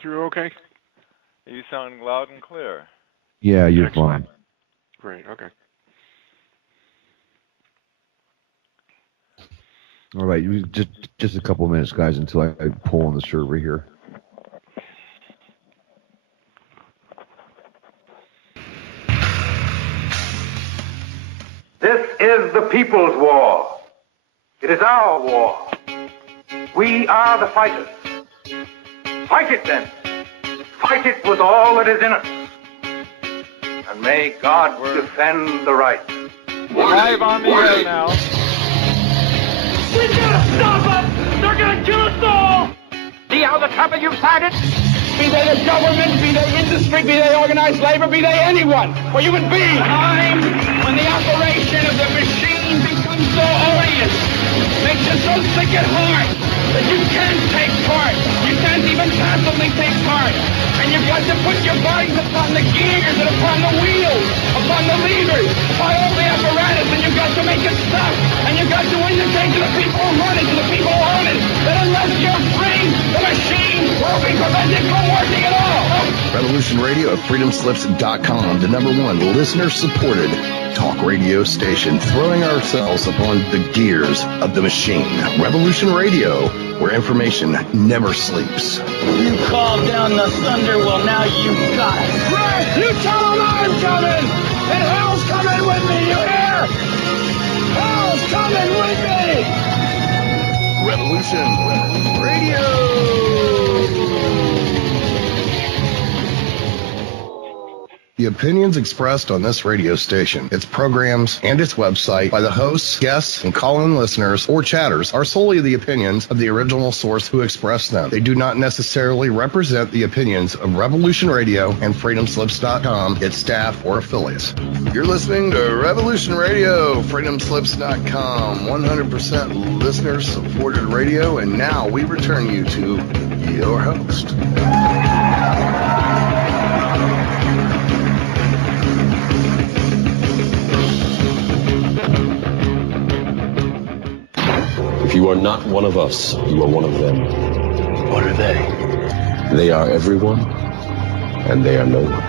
through okay? You sound loud and clear. Yeah, you're fine. Great, okay. All right, just a couple of minutes, guys, until I pull on the server here. This is the people's war. It is our war. We are the fighters. Fight it then. Fight it with all that is in us. And may God defend the right. Live on the air now. We gotta stop them! They're gonna kill us all! See how the trouble you've started? Be they the government, be they industry, be they organized labor, be they anyone, or human beings. Time when the operation of the machine becomes so odious, makes you so sick at heart that you can't take part. You can't even passively take part. And you've got to put your bodies upon the gears and upon the wheels, upon the levers, upon all the apparatus, and you've got to make it stop. And you've got to indicate to the people who run it, to the people who own it, that unless you're free, the machine will be prevented from working at all. Revolution Radio at freedomslips.com, the #1 listener-supported talk radio station, throwing ourselves upon the gears of the machine. Revolution Radio, where information never sleeps. You called down the thunder, well now you got it. Right, you tell them I'm coming, and hell's coming with me, you hear? Hell's coming with me! Revolution Radio. The opinions expressed on this radio station, its programs, and its website by the hosts, guests, and call-in listeners or chatters are solely the opinions of the original source who expressed them. They do not necessarily represent the opinions of Revolution Radio and freedomslips.com, its staff, or affiliates. You're listening to Revolution Radio, freedomslips.com, 100% listener-supported radio, and now we return you to your host. If you are not one of us, you are one of them. What are they? They are everyone, and they are no one.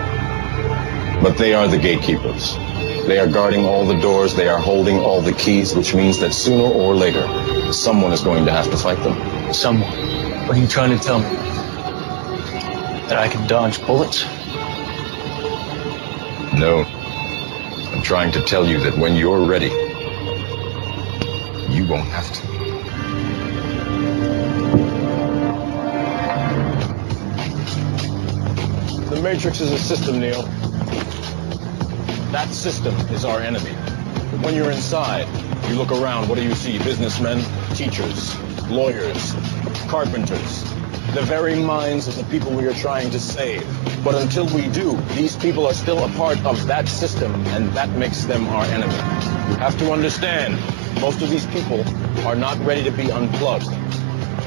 But they are the gatekeepers. They are guarding all the doors, they are holding all the keys, which means that sooner or later, someone is going to have to fight them. Someone? What are you trying to tell me? That I can dodge bullets? No. I'm trying to tell you that when you're ready, you won't have to. The Matrix is a system, Neo. That system is our enemy. But when you're inside, you look around, what do you see? Businessmen, teachers, lawyers, carpenters. The very minds of the people we are trying to save. But until we do, these people are still a part of that system, and that makes them our enemy. You have to understand, most of these people are not ready to be unplugged.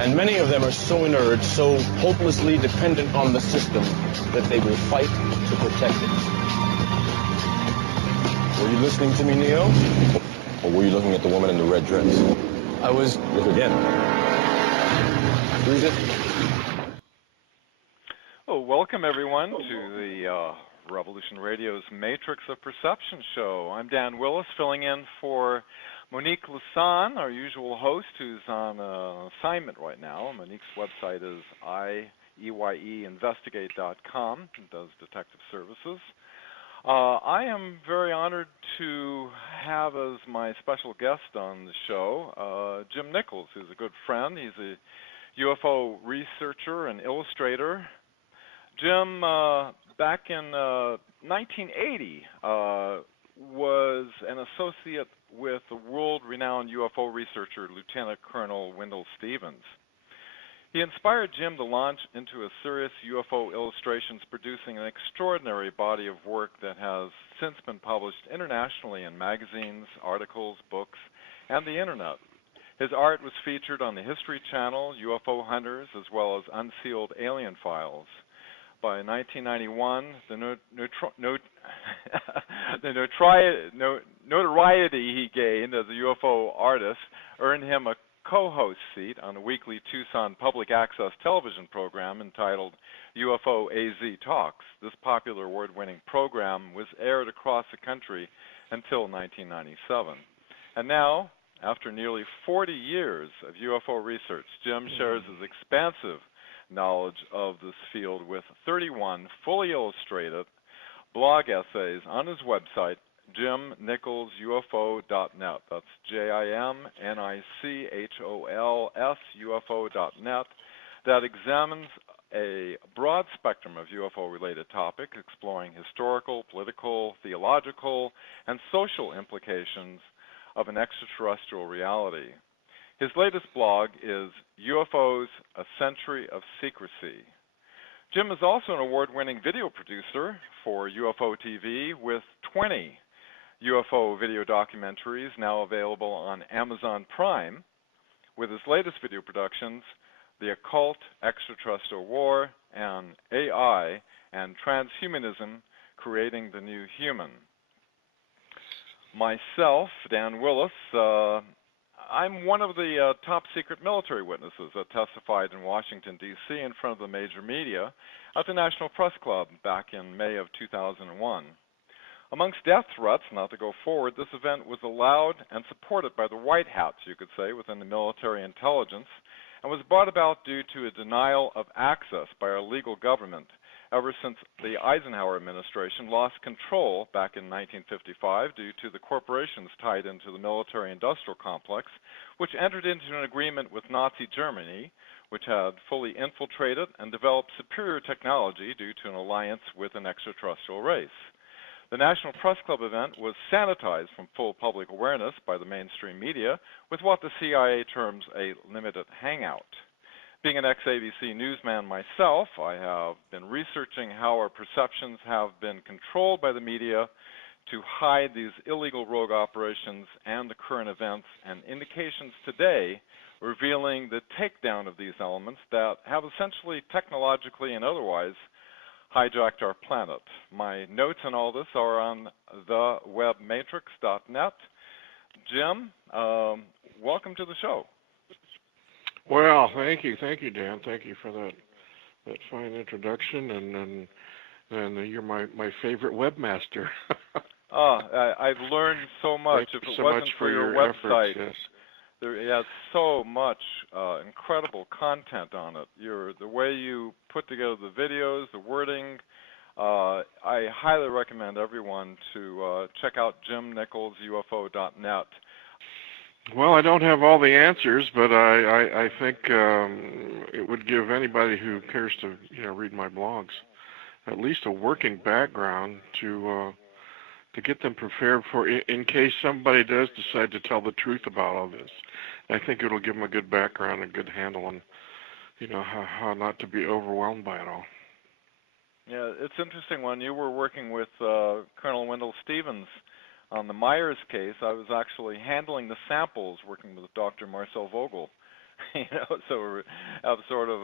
And many of them are so inert, so hopelessly dependent on the system, that they will fight to protect it. Were you listening to me, Neo? Or were you looking at the woman in the red dress? I was... Look again. Freeze it. Oh, welcome everyone to the Revolution Radio's Matrix of Perception show. I'm Dan Willis, filling in for Monique Lusan, our usual host, who's on assignment right now. Monique's website is ieyeinvestigate.com and does detective services. I am very honored to have as my special guest on the show Jim Nichols, who's a good friend. He's a UFO researcher and illustrator. Jim, back in 1980, was an associate with the world-renowned UFO researcher, Lieutenant Colonel Wendell Stevens. He inspired Jim to launch into a serious UFO illustrations, producing an extraordinary body of work that has since been published internationally in magazines, articles, books, and the Internet. His art was featured on the History Channel, UFO Hunters, as well as Unsealed Alien Files. By 1991, the notoriety he gained as a UFO artist earned him a co-host seat on a weekly Tucson public access television program entitled UFO AZ Talks. This popular award-winning program was aired across the country until 1997. And now, after nearly 40 years of UFO research, Jim shares his expansive knowledge of this field with 31 fully illustrated blog essays on his website, JimNicholsUFO.net. That's JimNicholls UFO.net, that examines a broad spectrum of UFO-related topics, exploring historical, political, theological, and social implications of an extraterrestrial reality. His latest blog is UFOs, A Century of Secrecy. Jim is also an award-winning video producer for UFO TV with 20 UFO video documentaries now available on Amazon Prime, with his latest video productions, The Occult, Extraterrestrial War, and AI and Transhumanism, Creating the New Human. Myself, Dan Willis, I'm one of the top secret military witnesses that testified in Washington, D.C. in front of the major media at the National Press Club back in May of 2001. Amongst death threats not to go forward, this event was allowed and supported by the White Hats, you could say, within the military intelligence, and was brought about due to a denial of access by our legal government ever since the Eisenhower administration lost control back in 1955 due to the corporations tied into the military-industrial complex, which entered into an agreement with Nazi Germany, which had fully infiltrated and developed superior technology due to an alliance with an extraterrestrial race. The National Press Club event was sanitized from full public awareness by the mainstream media with what the CIA terms a limited hangout. Being an ex-ABC newsman myself, I have been researching how our perceptions have been controlled by the media to hide these illegal rogue operations and the current events and indications today revealing the takedown of these elements that have essentially technologically and otherwise hijacked our planet. My notes on all this are on thewebmatrix.net. Jim, welcome to the show. Well, thank you, Dan. Thank you for that fine introduction, and you're my favorite webmaster. I've learned so much. Thank if you it so wasn't much for your website, efforts, yes. There is so much incredible content on it. The way you put together the videos, the wording. I highly recommend everyone to check out JimNicholsUFO.net. Well, I don't have all the answers, but I think it would give anybody who cares to read my blogs at least a working background to get them prepared for in case somebody does decide to tell the truth about all this. I think it'll give them a good background, a good handle on how not to be overwhelmed by it all. Yeah, it's interesting. When you were working with Colonel Wendell Stevens on the Myers case, I was actually handling the samples, working with Dr. Marcel Vogel. So we have sort of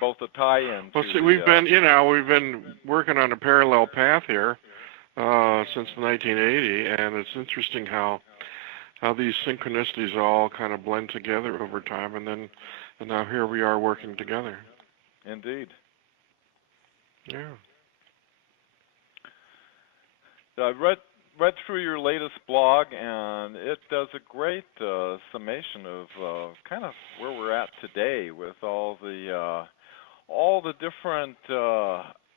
both a tie-in. Well, see, we've been working on a parallel path here since 1980, and it's interesting how these synchronicities all kind of blend together over time, and now here we are working together. Indeed. Yeah. So I've read through your latest blog, and it does a great summation of kind of where we're at today with all the different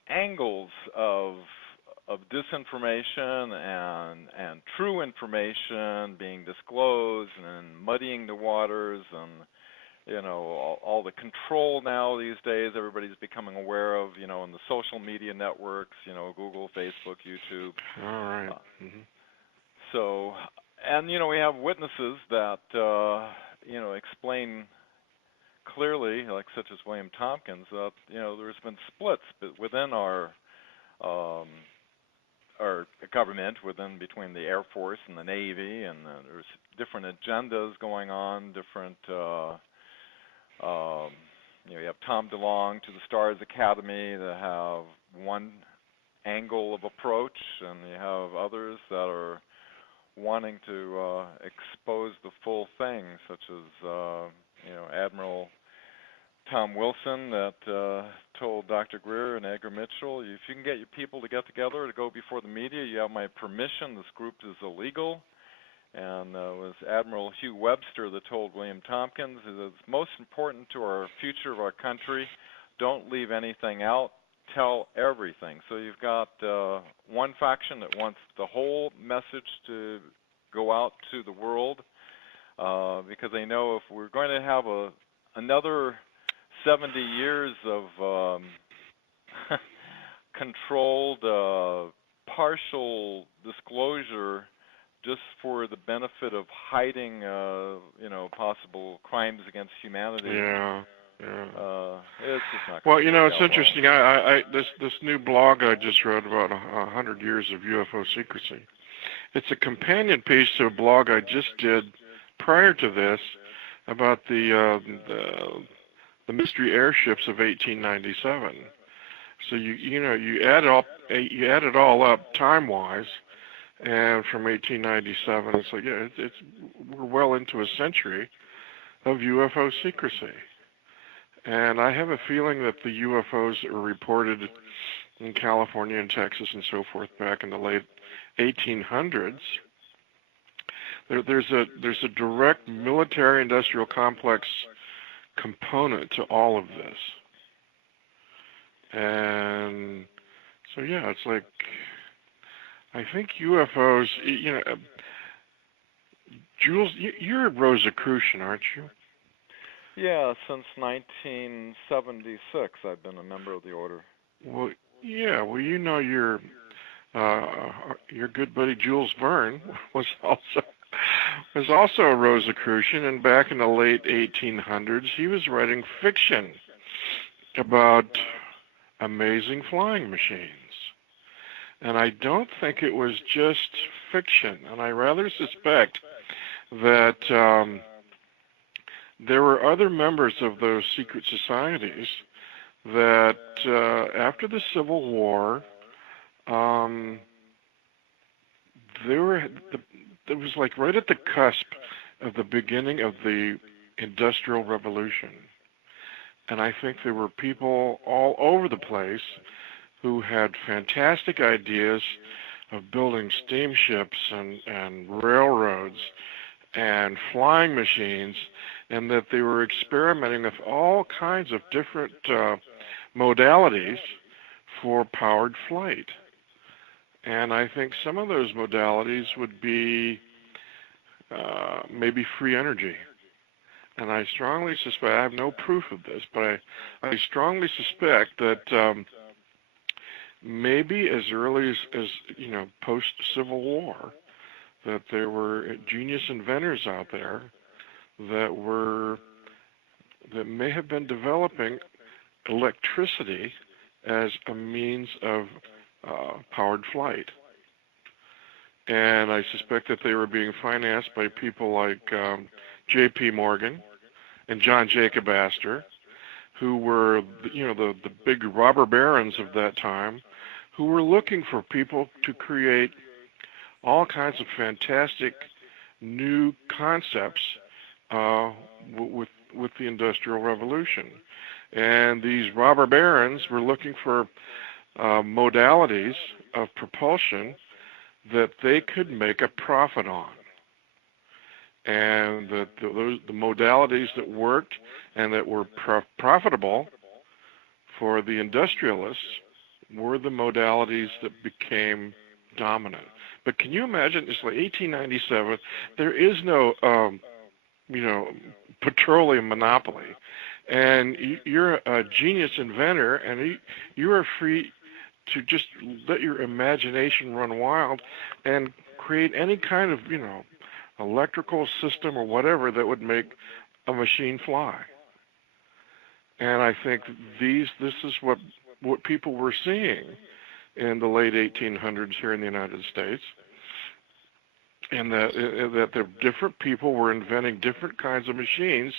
angles of disinformation and true information being disclosed and muddying the waters, and all the control now these days everybody's becoming aware of, in the social media networks, Google, Facebook, YouTube. All right. So, and we have witnesses that explain clearly, like such as William Tompkins, that there's been splits within our government, between the Air Force and the Navy, and there's different agendas going on, different. You have Tom DeLonge to the Stars Academy that have one angle of approach, and you have others that are wanting to expose the full thing, such as Admiral Tom Wilson that told Dr. Greer and Edgar Mitchell, if you can get your people to get together to go before the media, you have my permission. This group is illegal. And it was Admiral Hugh Webster that told William Tompkins, it's most important to our future of our country. Don't leave anything out. Tell everything. So you've got one faction that wants the whole message to go out to the world because they know if we're going to have another 70 years of controlled, partial disclosure just for the benefit of hiding, possible crimes against humanity. Yeah. It's just not. Well, it's interesting. This new blog I just wrote about 100 years of UFO secrecy. It's a companion piece to a blog I just did prior to this about the mystery airships of 1897. So you add it all up time-wise. And from 1897, it's like, we're well into a century of UFO secrecy. And I have a feeling that the UFOs that were reported in California and Texas and so forth back in the late 1800s, there's a direct military-industrial complex component to all of this. And so, it's like, I think UFOs, Jules, you're a Rosicrucian, aren't you? Yeah, since 1976, I've been a member of the order. Well, your good buddy Jules Verne was also a Rosicrucian, and back in the late 1800s, he was writing fiction about amazing flying machines. And I don't think it was just fiction, and I rather suspect that there were other members of those secret societies that after the Civil War, it was like right at the cusp of the beginning of the Industrial Revolution. And I think there were people all over the place who had fantastic ideas of building steamships and railroads and flying machines, and that they were experimenting with all kinds of different modalities for powered flight. And I think some of those modalities would be maybe free energy. And I strongly suspect, I have no proof of this, but I strongly suspect that maybe as early as post-Civil War, that there were genius inventors out there that may have been developing electricity as a means of powered flight. And I suspect that they were being financed by people like J.P. Morgan and John Jacob Astor, who were the big robber barons of that time, who were looking for people to create all kinds of fantastic new concepts with the Industrial Revolution. And these robber barons were looking for modalities of propulsion that they could make a profit on. And that the modalities that worked and that were profitable for the industrialists were the modalities that became dominant. But can you imagine, it's like 1897, there is no, petroleum monopoly. And you're a genius inventor, and you are free to just let your imagination run wild and create any kind of, electrical system or whatever that would make a machine fly. And I think this is what people were seeing in the late 1800s here in the United States, and that the different people were inventing different kinds of machines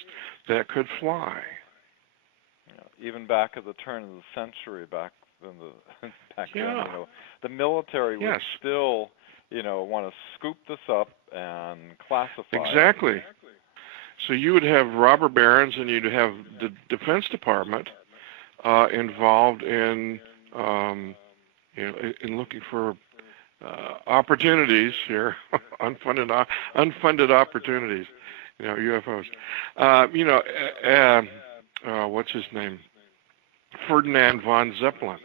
that could fly. Even back at the turn of the century, then, the military was still want to scoop this up and classify Exactly. it. So you would have robber barons, and you'd have the Defense Department involved in in looking for opportunities here, unfunded opportunities. UFOs. What's his name? Ferdinand von Zeppelin.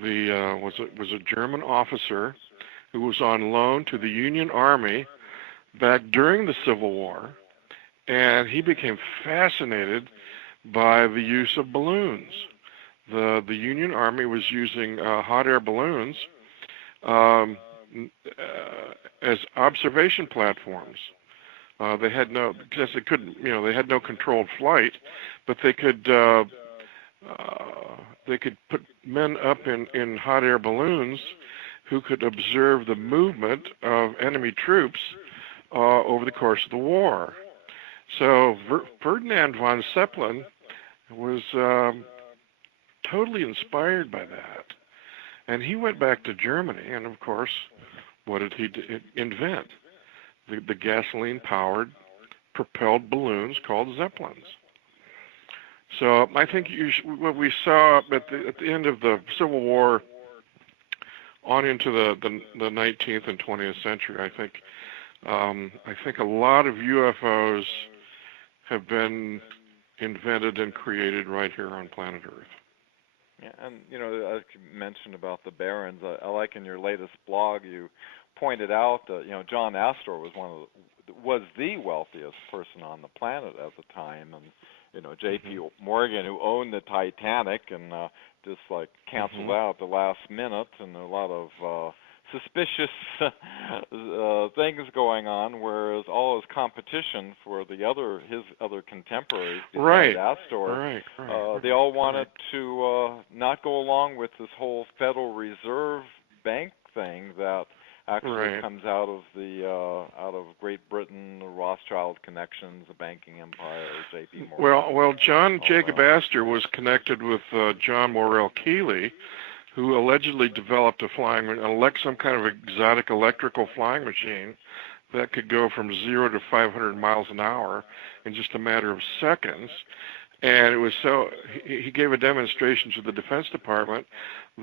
Was a German officer who was on loan to the Union Army back during the Civil War, and he became fascinated by the use of balloons. The Union Army was using hot air balloons as observation platforms. They had no, because they couldn't, they had no controlled flight, but they could put men up in hot air balloons who could observe the movement of enemy troops over the course of the war. So Ferdinand von Zeppelin was totally inspired by that. And he went back to Germany, and of course, what did he invent? The gasoline-powered propelled balloons called Zeppelins. So I think what we saw at the end of the Civil War on into the 19th and 20th century, I think a lot of UFOs have been invented and created right here on planet Earth. Yeah, and as you mentioned about the barons, I like in your latest blog you pointed out that John Astor was the wealthiest person on the planet at the time, and J.P. Morgan, who owned the Titanic and just like canceled out at the last minute, and a lot of suspicious things going on, whereas all his competition for his other contemporaries, right, Astor, they all wanted to not go along with this whole Federal Reserve Bank thing that actually comes out of Great Britain, the Rothschild connections, the banking empire, J.P. Morgan. Well, John Jacob Astor was connected with John Morrell Keeley, who allegedly developed some kind of exotic electrical flying machine that could go from 0 to 500 miles an hour in just a matter of seconds. And it was he gave a demonstration to the Defense Department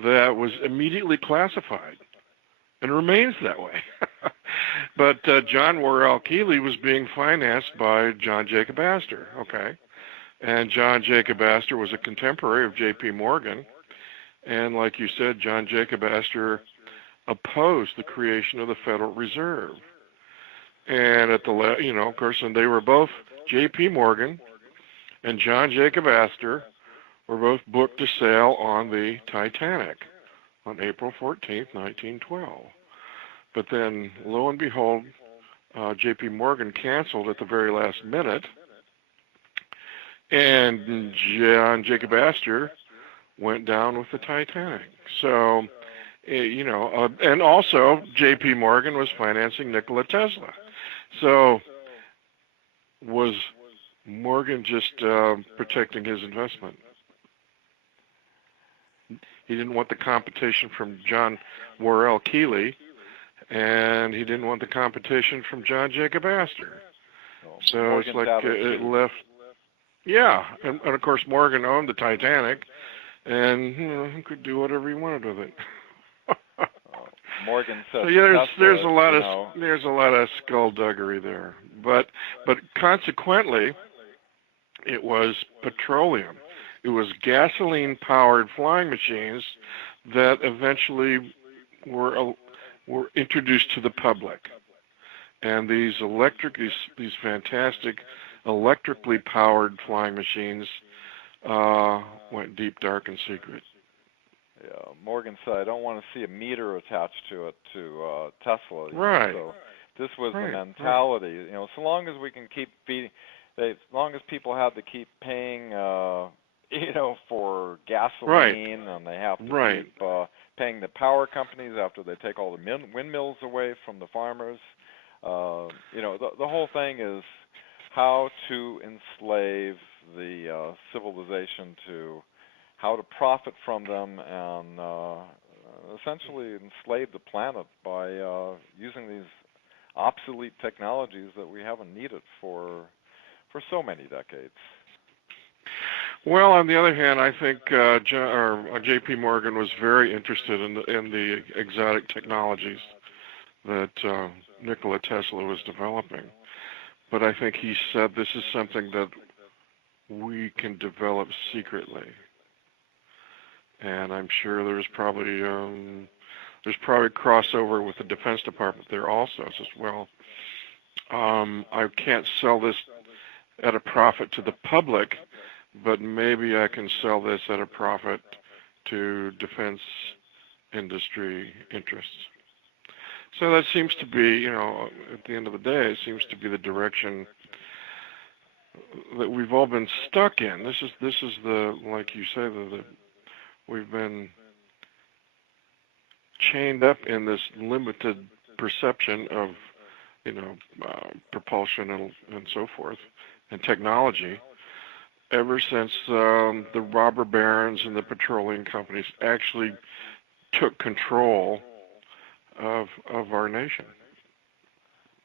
that was immediately classified and remains that way. But John Morrell Keeley was being financed by John Jacob Astor, and John Jacob Astor was a contemporary of J.P. Morgan. And like you said, John Jacob Astor opposed the creation of the Federal Reserve. And of course, and they were both, J.P. Morgan and John Jacob Astor were both booked to sail on the Titanic on April 14th, 1912. But then, lo and behold, J.P. Morgan canceled at the very last minute, and John Jacob Astor went down with the Titanic. So, and also J.P. Morgan was financing Nikola Tesla. So, was Morgan just protecting his investment? He didn't want the competition from John Morrell Keeley, and he didn't want the competition from John Jacob Astor. So Morgan's it's like it left. Yeah, and of course Morgan owned the Titanic, and he could do whatever he wanted with it. Morgan said. So yeah, there's a lot of skullduggery there, but consequently, it was petroleum. It was gasoline-powered flying machines that eventually were introduced to the public, and these fantastic electrically powered flying machines went deep, dark, and secret. Yeah, Morgan said, "I don't want to see a meter attached to it to Tesla." Right. So this was the mentality. Right. So long as we can keep feeding, as long as people have to keep paying, for gasoline, and they have to keep paying the power companies after they take all the windmills away from the farmers. The whole thing is how to enslave the civilization to how to profit from them and essentially enslaved the planet by using these obsolete technologies that we haven't needed for so many decades. Well, on the other hand, I think J.P. Morgan was very interested in the exotic technologies that Nikola Tesla was developing. But I think he said this is something that we can develop secretly. And I'm sure there's probably crossover with the Defense Department there also. As well, I can't sell this at a profit to the public, but maybe I can sell this at a profit to defense industry interests. So that seems to be, at the end of the day, it seems to be the direction that we've all been stuck in. This is the, like you say, we've been chained up in this limited perception of, propulsion and so forth, and technology, ever since the robber barons and the petroleum companies actually took control of our nation.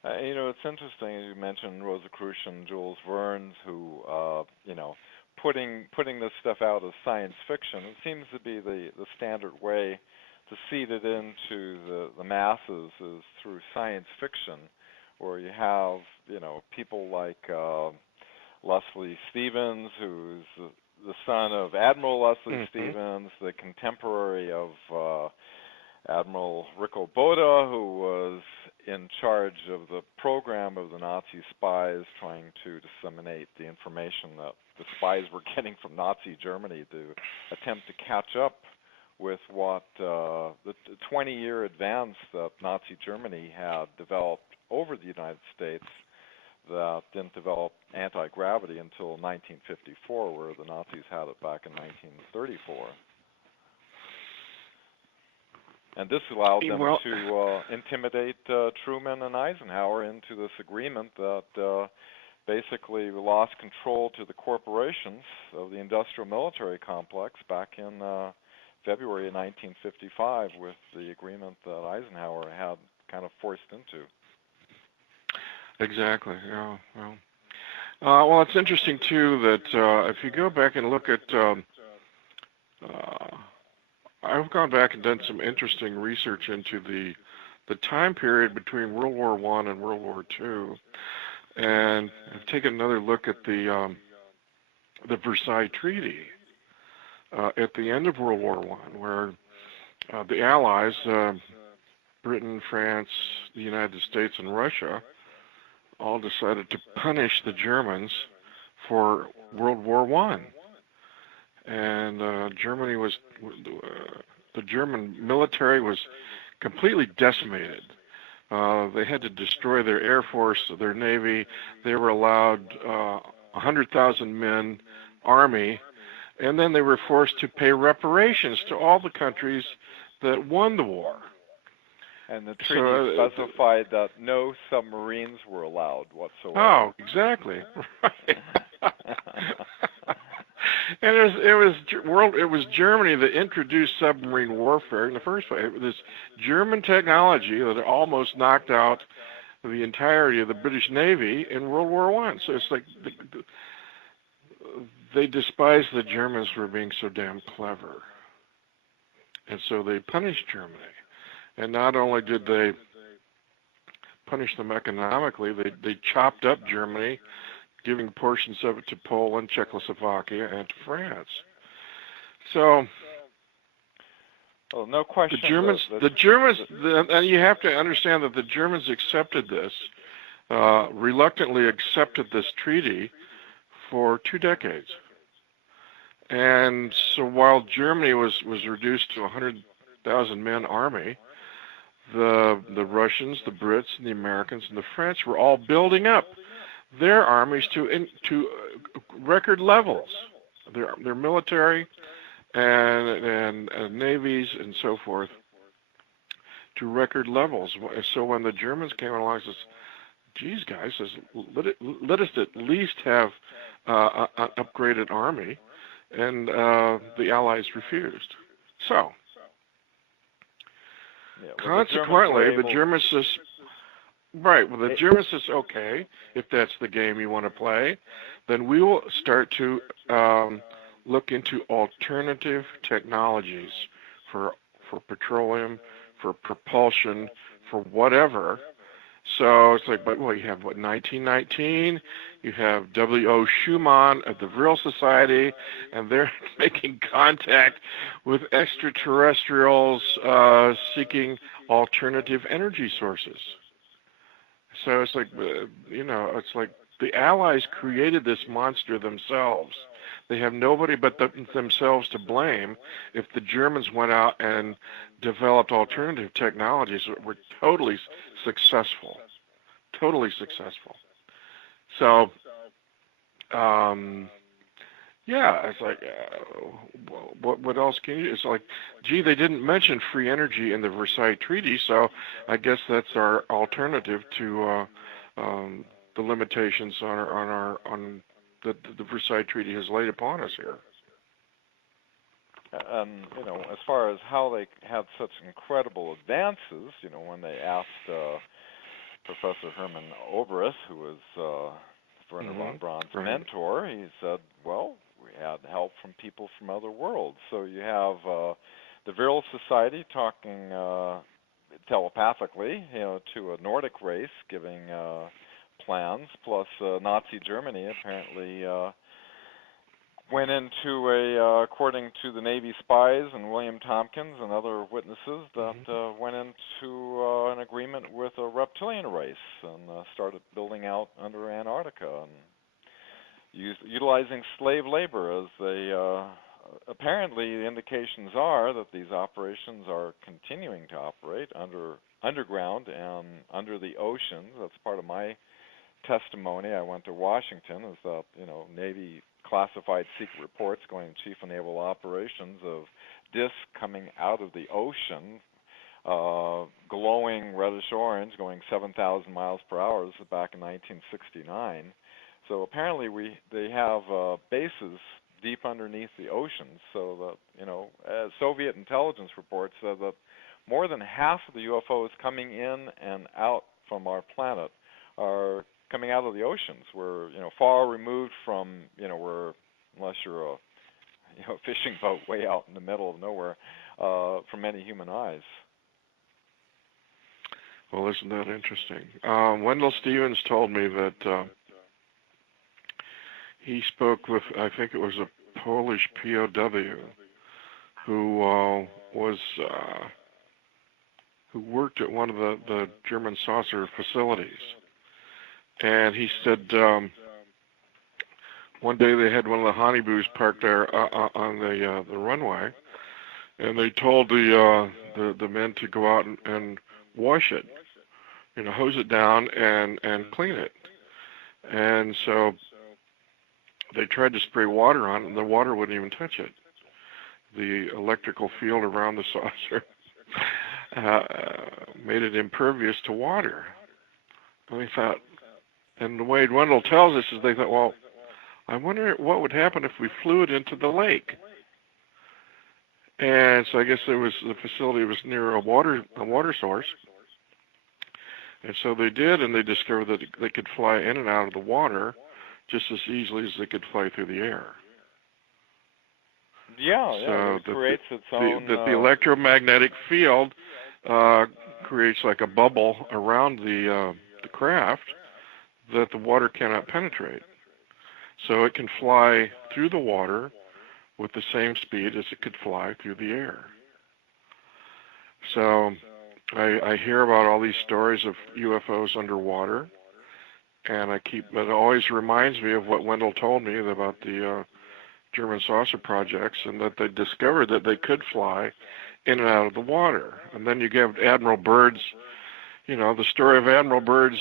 It's interesting, as you mentioned, Rosicrucian, Jules Verne's, who, putting this stuff out as science fiction. It seems to be the standard way to seed it into the masses is through science fiction, where you have, people like Leslie Stevens, who's the son of Admiral Leslie Stevens, the contemporary of Admiral Rico Boda, who was in charge of the program of the Nazi spies trying to disseminate the information that the spies were getting from Nazi Germany to attempt to catch up with what the 20-year advance that Nazi Germany had developed over the United States that didn't develop anti-gravity until 1954, where the Nazis had it back in 1934. And this allowed them to intimidate Truman and Eisenhower into this agreement that basically lost control to the corporations of the industrial military complex back in February of 1955 with the agreement that Eisenhower had kind of forced into. Exactly, yeah. Well, it's interesting, too, that if you go back and look at I've gone back and done some interesting research into the time period between World War I and World War II, and I've taken another look at the Versailles Treaty at the end of World War I, where the Allies, Britain, France, the United States, and Russia, all decided to punish the Germans for World War I. And Germany was, the German military was completely decimated. They had to destroy their air force, their navy. They were allowed 100,000 men army, and then they were forced to pay reparations to all the countries that won the war. And the treaty specified that no submarines were allowed whatsoever. Oh, exactly. Right. And it was Germany that introduced submarine warfare in the first place. This German technology that almost knocked out the entirety of the British Navy in World War I. So it's like they despised the Germans for being so damn clever. And so they punished Germany. And not only did they punish them economically, they chopped up Germany, giving portions of it to Poland, Czechoslovakia, and to France. So, well, no question. The Germans, and you have to understand that the Germans accepted this, reluctantly accepted this treaty for 2 decades. And so while Germany was reduced to 100,000 men army, the Russians, the Brits, and the Americans, and the French were all building up their armies to record levels, their military and navies and so forth to record levels. So when the Germans came along, says, "Geez, guys, let us at least have an upgraded army," and the Allies refused. So consequently, the Germans says, right, well, the Germans says, okay, if that's the game you want to play, then we will start to look into alternative technologies for petroleum, for propulsion, for whatever. So it's like, but well, you have 1919, you have W.O. Schumann at the Vril Society, and they're making contact with extraterrestrials seeking alternative energy sources. So it's like, it's like the Allies created this monster themselves. They have nobody but themselves to blame if the Germans went out and developed alternative technologies that were totally successful. Totally successful. So, it's like, what else can you? It's like, gee, they didn't mention free energy in the Versailles Treaty, so I guess that's our alternative to the limitations on the Versailles Treaty has laid upon us here. And as far as how they had such incredible advances, when they asked Professor Hermann Oberth, who was Werner von Braun's mentor, he said, well, we had help from people from other worlds. So you have the Vril Society talking telepathically, to a Nordic race, giving plans, plus Nazi Germany apparently went into according to the Navy spies and William Tompkins and other witnesses, that went into an agreement with a reptilian race and started building out under Antarctica and utilizing slave labor as they apparently the indications are that these operations are continuing to operate underground and under the oceans. That's part of my testimony. I went to Washington, is that Navy classified secret reports going to Chief of Naval Operations of discs coming out of the ocean, glowing reddish orange, going 7,000 miles per hour. This is back in 1969. So apparently they have bases deep underneath the oceans. So that Soviet intelligence reports said that more than half of the UFOs coming in and out from our planet are coming out of the oceans. We're far removed from we're, unless you're a fishing boat way out in the middle of nowhere, from any human eyes. Well, isn't that interesting? Wendell Stevens told me that he spoke with, I think it was a Polish POW who worked at one of the German saucer facilities. And he said one day they had one of the honeybees parked there on the runway, and they told the men to go out and wash it, hose it down and clean it. And so they tried to spray water on it, and the water wouldn't even touch it. The electrical field around the saucer made it impervious to water. And they thought, and the way Wendell tells us is they thought, well, I wonder what would happen if we flew it into the lake. And so I guess the facility was near a water source. And so they did, and they discovered that they could fly in and out of the water just as easily as they could fly through the air. So it creates its own... The electromagnetic field creates like a bubble around the craft that the water cannot penetrate. So it can fly through the water with the same speed as it could fly through the air. So I hear about all these stories of UFOs underwater, and it always reminds me of what Wendell told me about the German saucer projects, and that they discovered that they could fly in and out of the water. And then you have Admiral Byrd's, the story of Admiral Byrd's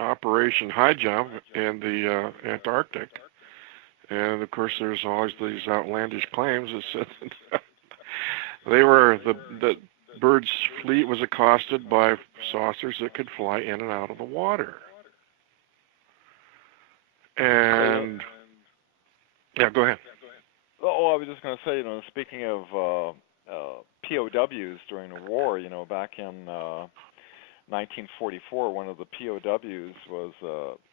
Operation High Jump in the Antarctic. And of course, there's always these outlandish claims that said that Byrd's fleet was accosted by saucers that could fly in and out of the water. And yeah, go ahead. Oh, I was just going to say, speaking of POWs during the war. Back in 1944, one of the POWs was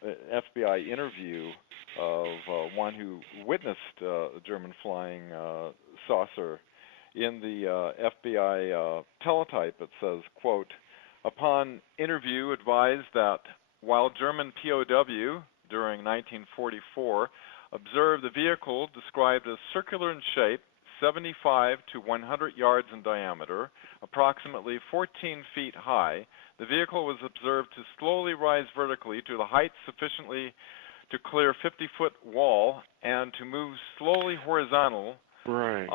an FBI interview of one who witnessed a German flying saucer. In the FBI teletype, it says, quote, "Upon interview advised that while German POW during 1944 observed the vehicle described as circular in shape, 75 to 100 yards in diameter, approximately 14 feet high, the vehicle was observed to slowly rise vertically to the height sufficiently to clear 50-foot wall and to move slowly horizontal right.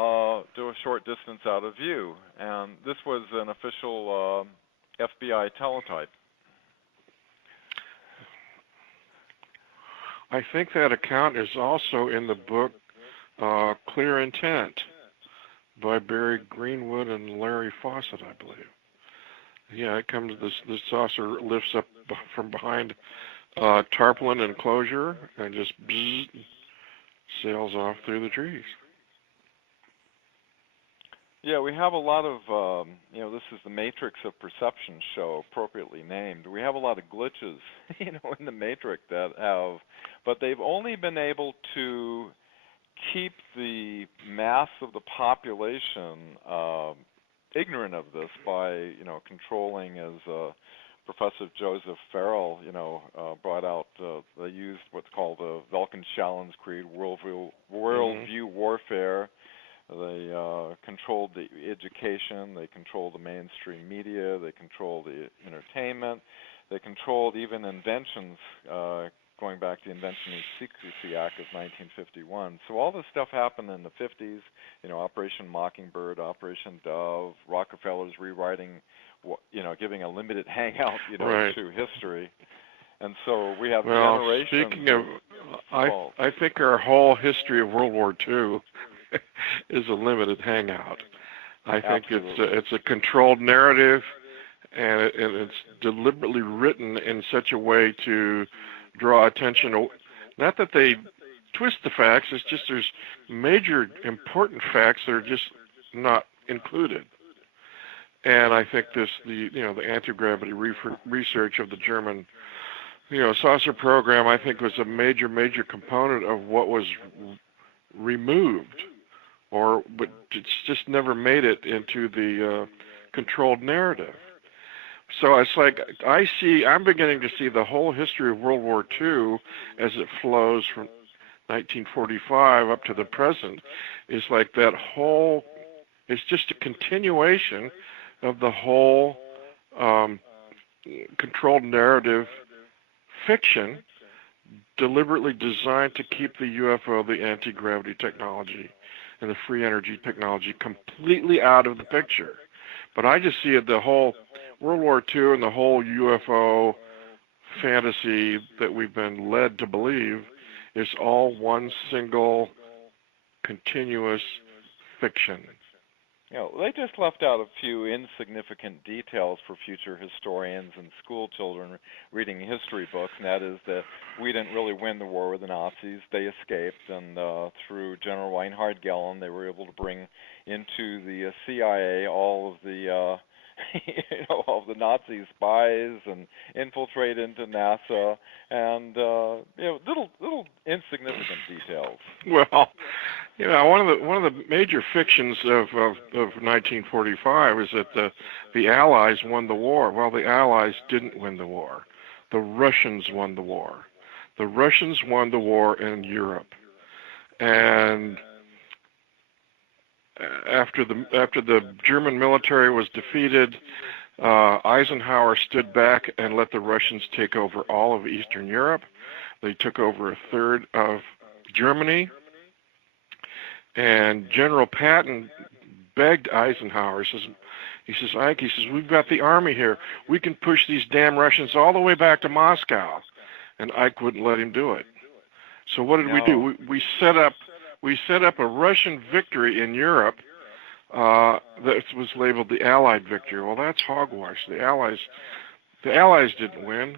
To a short distance out of view." And this was an official FBI teletype. I think that account is also in the book Clear Intent by Barry Greenwood and Larry Fawcett, I believe. Yeah, it comes. The saucer lifts up from behind tarpaulin enclosure and just bzzz, sails off through the trees. Yeah, we have a lot of, this is the Matrix of Perception show, appropriately named. We have a lot of glitches, in the Matrix but they've only been able to keep the mass of the population ignorant of this by, controlling, as Professor Joseph Farrell, brought out, they used what's called the Vulcan-Shallon's Creed, worldview warfare. They controlled the education, they controlled the mainstream media, they controlled the entertainment, they controlled even inventions, going back to the Invention and Secrecy Act of 1951. So all this stuff happened in the 50s, Operation Mockingbird, Operation Dove, Rockefeller's rewriting, giving a limited hangout, right. to history. And so we have generations. Speaking of, I think our whole history of World War II is a limited hangout. I think it's a controlled narrative, and it's deliberately written in such a way to draw attention. Not that they twist the facts; it's just there's major important facts that are just not included. And I think the anti-gravity research of the German saucer program, I think, was a major component of what was removed, but it's just never made it into the controlled narrative. So it's like I'm beginning to see the whole history of World War II as it flows from 1945 up to the present. Is like that whole, it's just a continuation of the whole controlled narrative fiction deliberately designed to keep the UFO, the anti-gravity technology, and the free energy technology completely out of the picture. But I just see the whole World War II and the whole UFO fantasy that we've been led to believe is all one single continuous fiction. They just left out a few insignificant details for future historians and school children reading history books, and that is that we didn't really win the war with the Nazis. They escaped, and through General Reinhard Gehlen, they were able to bring into the CIA all of the all of the Nazi spies and infiltrate into NASA, and little insignificant details. Well, one of the major fictions of 1945 is that the Allies won the war. Well, the Allies didn't win the war. The Russians won the war. The Russians won the war in Europe, and after the German military was defeated, Eisenhower stood back and let the Russians take over all of Eastern Europe. They took over a third of Germany. And General Patton begged Eisenhower. He says, Ike, we've got the army here. We can push these damn Russians all the way back to Moscow. And Ike wouldn't let him do it. So what did we do? We set up a Russian victory in Europe that was labeled the Allied victory. Well, that's hogwash. The Allies didn't win.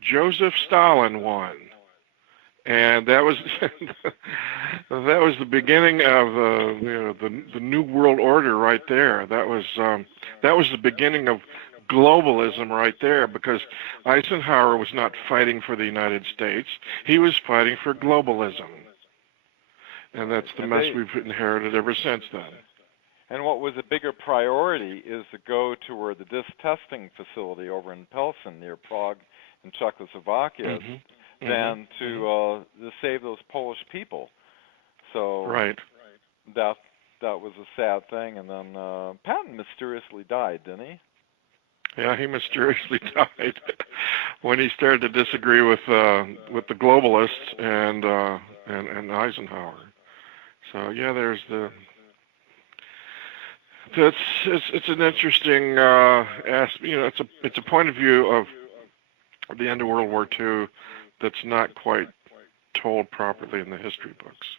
Joseph Stalin won. and that was that was the beginning of the new world order right there. That was the beginning of globalism right there, because Eisenhower was not fighting for the United States; he was fighting for globalism, and that's the mess we've inherited ever since then. And what was a bigger priority is to go to the disc testing facility over in Pilsen near Prague in Czechoslovakia than to save those Polish people. So that was a sad thing. And then Patton mysteriously died, didn't he? Yeah, he mysteriously died when he started to disagree with the globalists and Eisenhower. So yeah, there's the. It's an interesting it's a point of view of the end of World War II that's not quite told properly in the history books.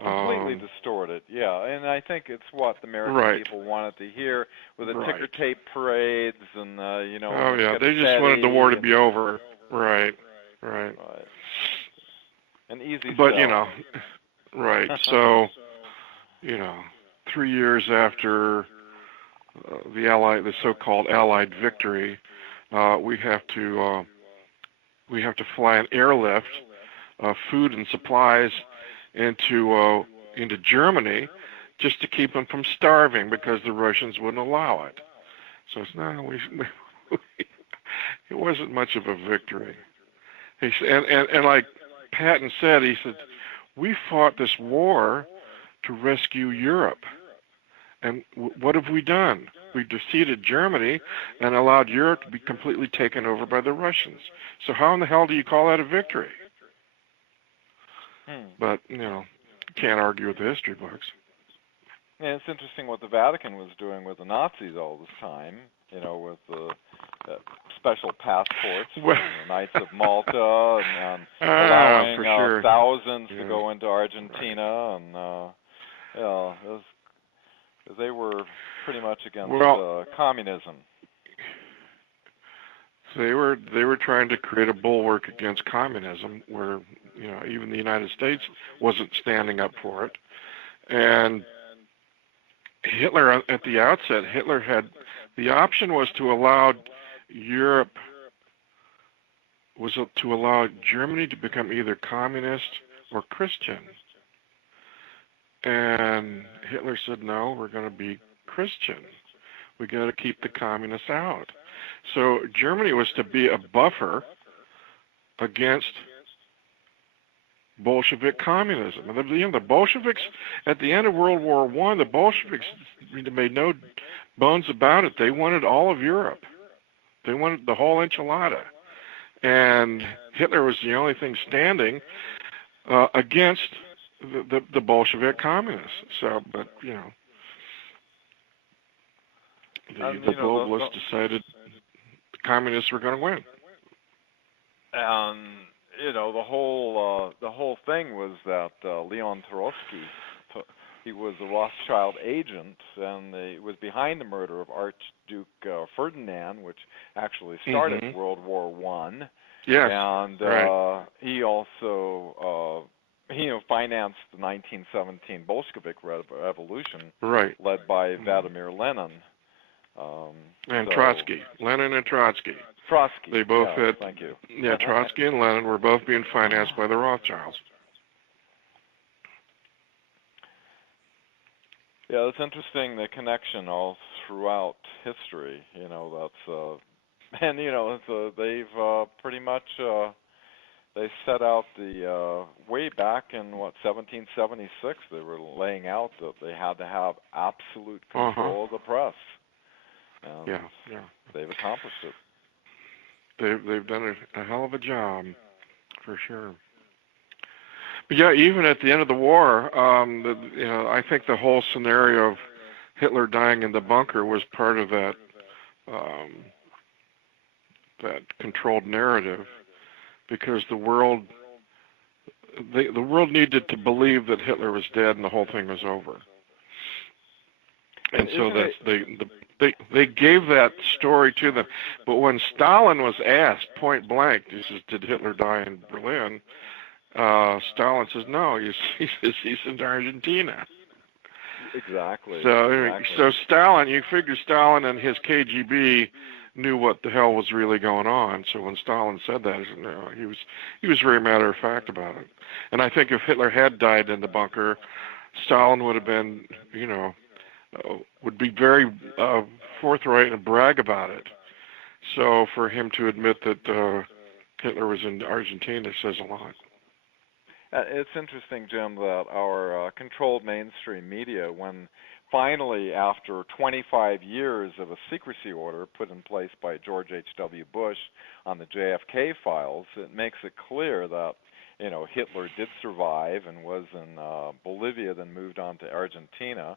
Completely distorted, yeah, and I think it's what the American people wanted to hear with the ticker tape parades and Oh yeah, they just wanted the war to be over. Right. An easy. But sell. So 3 years after the so-called Allied victory, we have to fly an airlift of food and supplies into Germany just to keep them from starving, because the Russians wouldn't allow it. So it wasn't much of a victory. And like Patton said, he said, we fought this war to rescue Europe. And what have we done? We defeated Germany and allowed Europe to be completely taken over by the Russians. So how in the hell do you call that a victory? But, can't argue with the history books. Yeah, it's interesting what the Vatican was doing with the Nazis all this time, with the special passports for the Knights of Malta and allowing thousands to go into Argentina, and they were pretty much against communism. They were trying to create a bulwark against communism, where even the United States wasn't standing up for it. And Hitler, at the outset, had the option was to allow Germany to become either communist or Christian. And Hitler said, no, we're going to be Christian. We got to keep the communists out. So Germany was to be a buffer against Bolshevik communism. And the Bolsheviks, at the end of World War I, the Bolsheviks made no bones about it. They wanted all of Europe. They wanted the whole enchilada. And Hitler was the only thing standing against the Bolshevik communists. So, but the globalists decided the communists were going to win. And the whole thing was that Leon Trotsky, he was a Rothschild agent, and he was behind the murder of Archduke Ferdinand, which actually started World War I. Yes, and he also financed the 1917 Bolshevik Revolution, led by Vladimir Lenin. Trotsky, Lenin and Trotsky. They both had. Thank you. Yeah, Trotsky and Lenin were both being financed by the Rothschilds. Yeah, it's interesting, the connection all throughout history. They've pretty much they set out the way back in 1776. They were laying out that they had to have absolute control of the press. And they've accomplished it. They've done a hell of a job, for sure. But yeah, even at the end of the war, I think the whole scenario of Hitler dying in the bunker was part of that controlled narrative, because the world needed to believe that Hitler was dead and the whole thing was over. And so that's they gave that story to them. But when Stalin was asked point blank, he says, "Did Hitler die in Berlin?" Stalin says, "No, he's in Argentina." Exactly. So Stalin, you figure Stalin and his KGB knew what the hell was really going on. So when Stalin said that, he was very matter of fact about it. And I think if Hitler had died in the bunker, Stalin would have been, would be very forthright and brag about it. So for him to admit that Hitler was in Argentina says a lot. It's interesting, Jim, that our controlled mainstream media, when finally, after 25 years of a secrecy order put in place by George H.W. Bush on the JFK files, it makes it clear that Hitler did survive and was in Bolivia, then moved on to Argentina.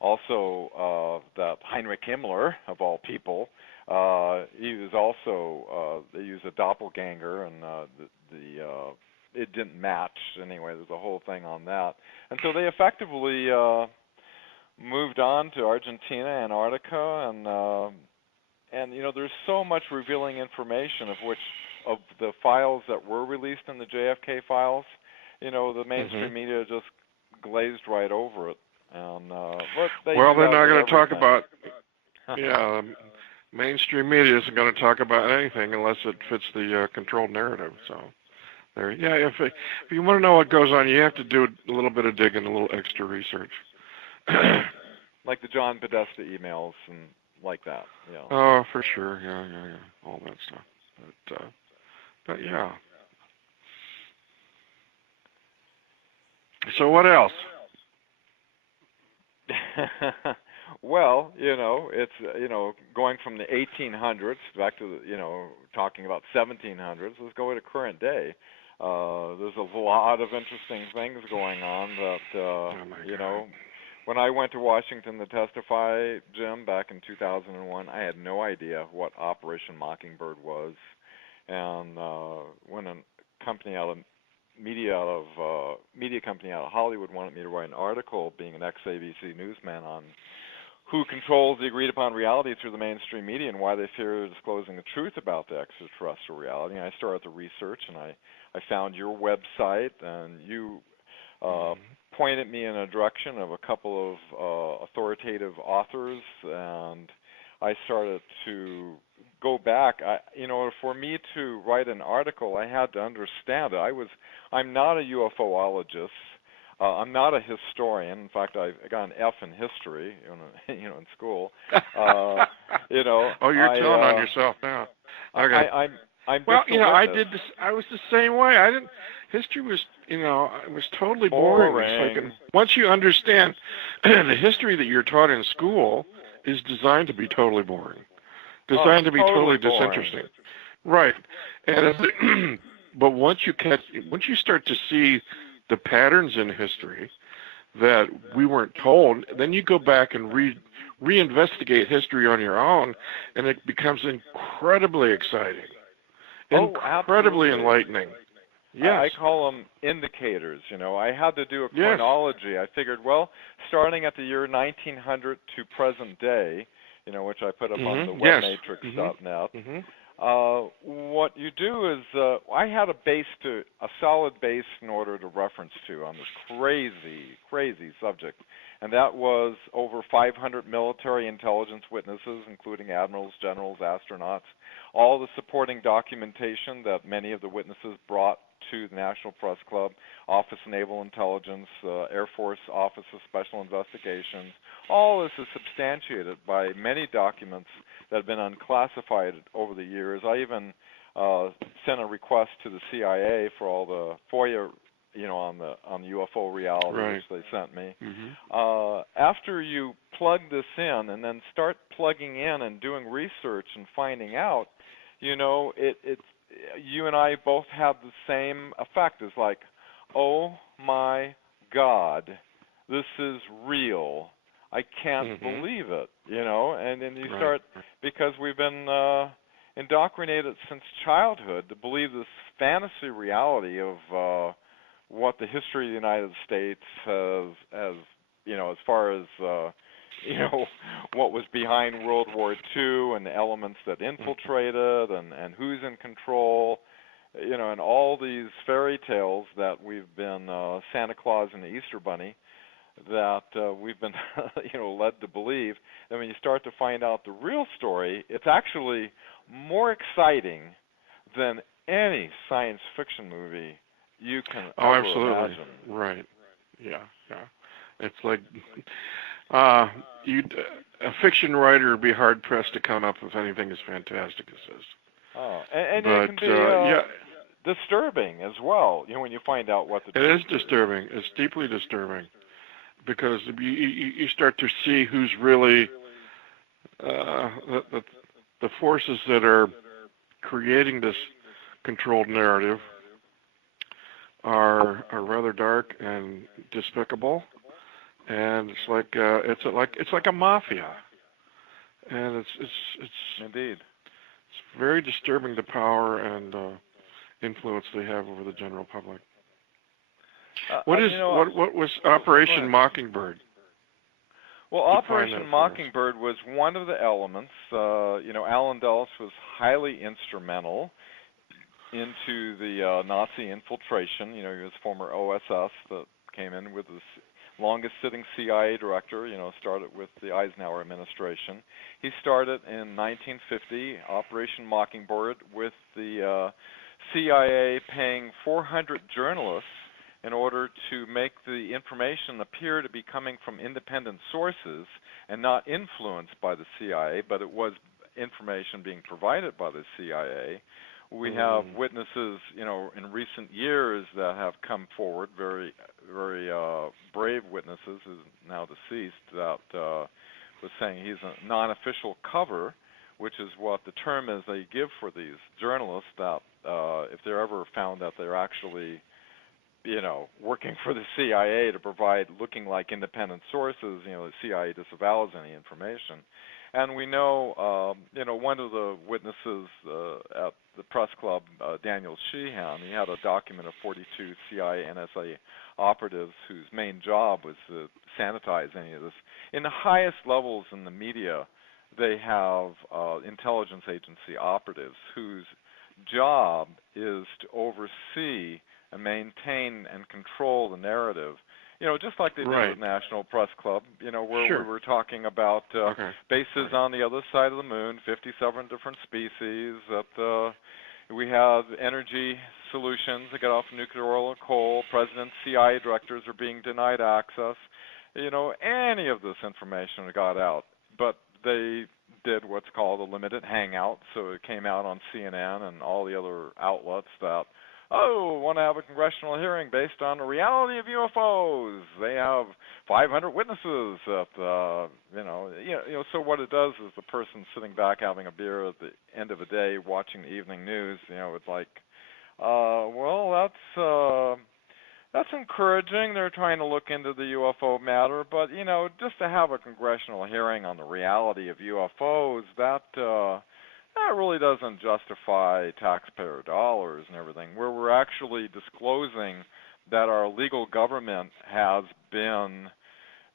Also, that Heinrich Himmler, of all people, he was also, they used a doppelganger, and it didn't match anyway. There's a whole thing on that. And so they effectively moved on to Argentina, Antarctica, and there's so much revealing information of the files that were released in the JFK files. The mainstream media just glazed right over it. And they're not going to talk about. Yeah, mainstream media isn't going to talk about anything unless it fits the controlled narrative. So, if you want to know what goes on, you have to do a little bit of digging, a little extra research. Like the John Podesta emails and like that. Yeah. Oh, for sure. Yeah. All that stuff. But yeah. So what else? Well, it's going from the 1800s back to talking about 1700s. Let's go to current day. There's a lot of interesting things going on that when I went to Washington to testify, Jim, back in 2001, I had no idea what Operation Mockingbird was, and when a media company out of Hollywood wanted me to write an article, being an ex-ABC newsman, on who controls the agreed-upon reality through the mainstream media and why they fear disclosing the truth about the extraterrestrial reality. And I started the research, and I found your website, and you pointed me in a direction of a couple of authoritative authors, and I started to go back. For me to write an article, I had to understand it. I'm not a UFOologist. I'm not a historian. In fact, I got an F in history, in school. Oh, you're telling on yourself now. Okay. I did this. I was the same way. History was, it was totally boring. Once you understand the history that you're taught in school is designed to be totally boring, designed to be totally disinteresting. Right. And but once you start to see the patterns in history that we weren't told, then you go back and reinvestigate history on your own, and it becomes incredibly exciting, incredibly enlightening. Yes. I call them indicators. I had to do a chronology. I figured, starting at the year 1900 to present day, which I put up on the webmatrix.net. What you do is, I had a solid base in order to reference to on this crazy subject, and that was over 500 military intelligence witnesses, including admirals, generals, astronauts, all the supporting documentation that many of the witnesses brought to the National Press Club, Office of Naval Intelligence, Air Force Office of Special Investigations. All this is substantiated by many documents that have been unclassified over the years. I even sent a request to the CIA for all the FOIA, on the UFO reality, which they sent me. After you plug this in and then start plugging in and doing research and finding out, you and I both have the same effect. It's like, oh my God, this is real. I can't believe it, and then you start, because we've been indoctrinated since childhood to believe this fantasy reality of what the history of the United States has as far as, behind World War II and the elements that infiltrated and who's in control, and all these fairy tales that we've been Santa Claus and the Easter Bunny that we've been led to believe. And when you start to find out the real story, it's actually more exciting than any science fiction movie you can ever imagine. Right. Yeah. It's like a fiction writer would be hard pressed to come up with anything as fantastic as this. Oh, and it can be disturbing as well. When you find out what the it is disturbing. It's deeply disturbing because you start to see who's really the forces that are creating this controlled narrative are rather dark and despicable, and it's like a mafia, and it's indeed. It's very disturbing, the power and influence they have over the general public. What was Operation Mockingbird? Well, Operation Mockingbird was one of the elements. Alan Dulles was highly instrumental into the Nazi infiltration. He was former OSS that came in with the longest-sitting CIA director. Started with the Eisenhower administration. He started in 1950, Operation Mockingbird, with the CIA paying 400 journalists in order to make the information appear to be coming from independent sources and not influenced by the CIA, but it was information being provided by the CIA. We have witnesses, in recent years that have come forward, very, very brave witnesses, who's now deceased, that was saying he's a non-official cover, which is what the term is they give for these journalists, that if they're ever found that they're actually, working for the CIA to provide looking like independent sources, the CIA disavows any information. And we know, one of the witnesses at the press club, Daniel Sheehan, he had a document of 42 CIA NSA operatives whose main job was to sanitize any of this. In the highest levels in the media, they have intelligence agency operatives whose job is to oversee and maintain and control the narrative. Just like they did at National Press Club, where we were talking about bases on the other side of the moon, 57 different species, that we have energy solutions that get off nuclear oil and coal, presidents, CIA directors are being denied access. Any of this information got out, but they did what's called a limited hangout, so it came out on CNN and all the other outlets that, want to have a congressional hearing based on the reality of UFOs. They have 500 witnesses. So what it does is the person sitting back having a beer at the end of the day watching the evening news, it's like, that's encouraging. They're trying to look into the UFO matter, but, just to have a congressional hearing on the reality of UFOs, that really doesn't justify taxpayer dollars and everything, where we're actually disclosing that our legal government has been,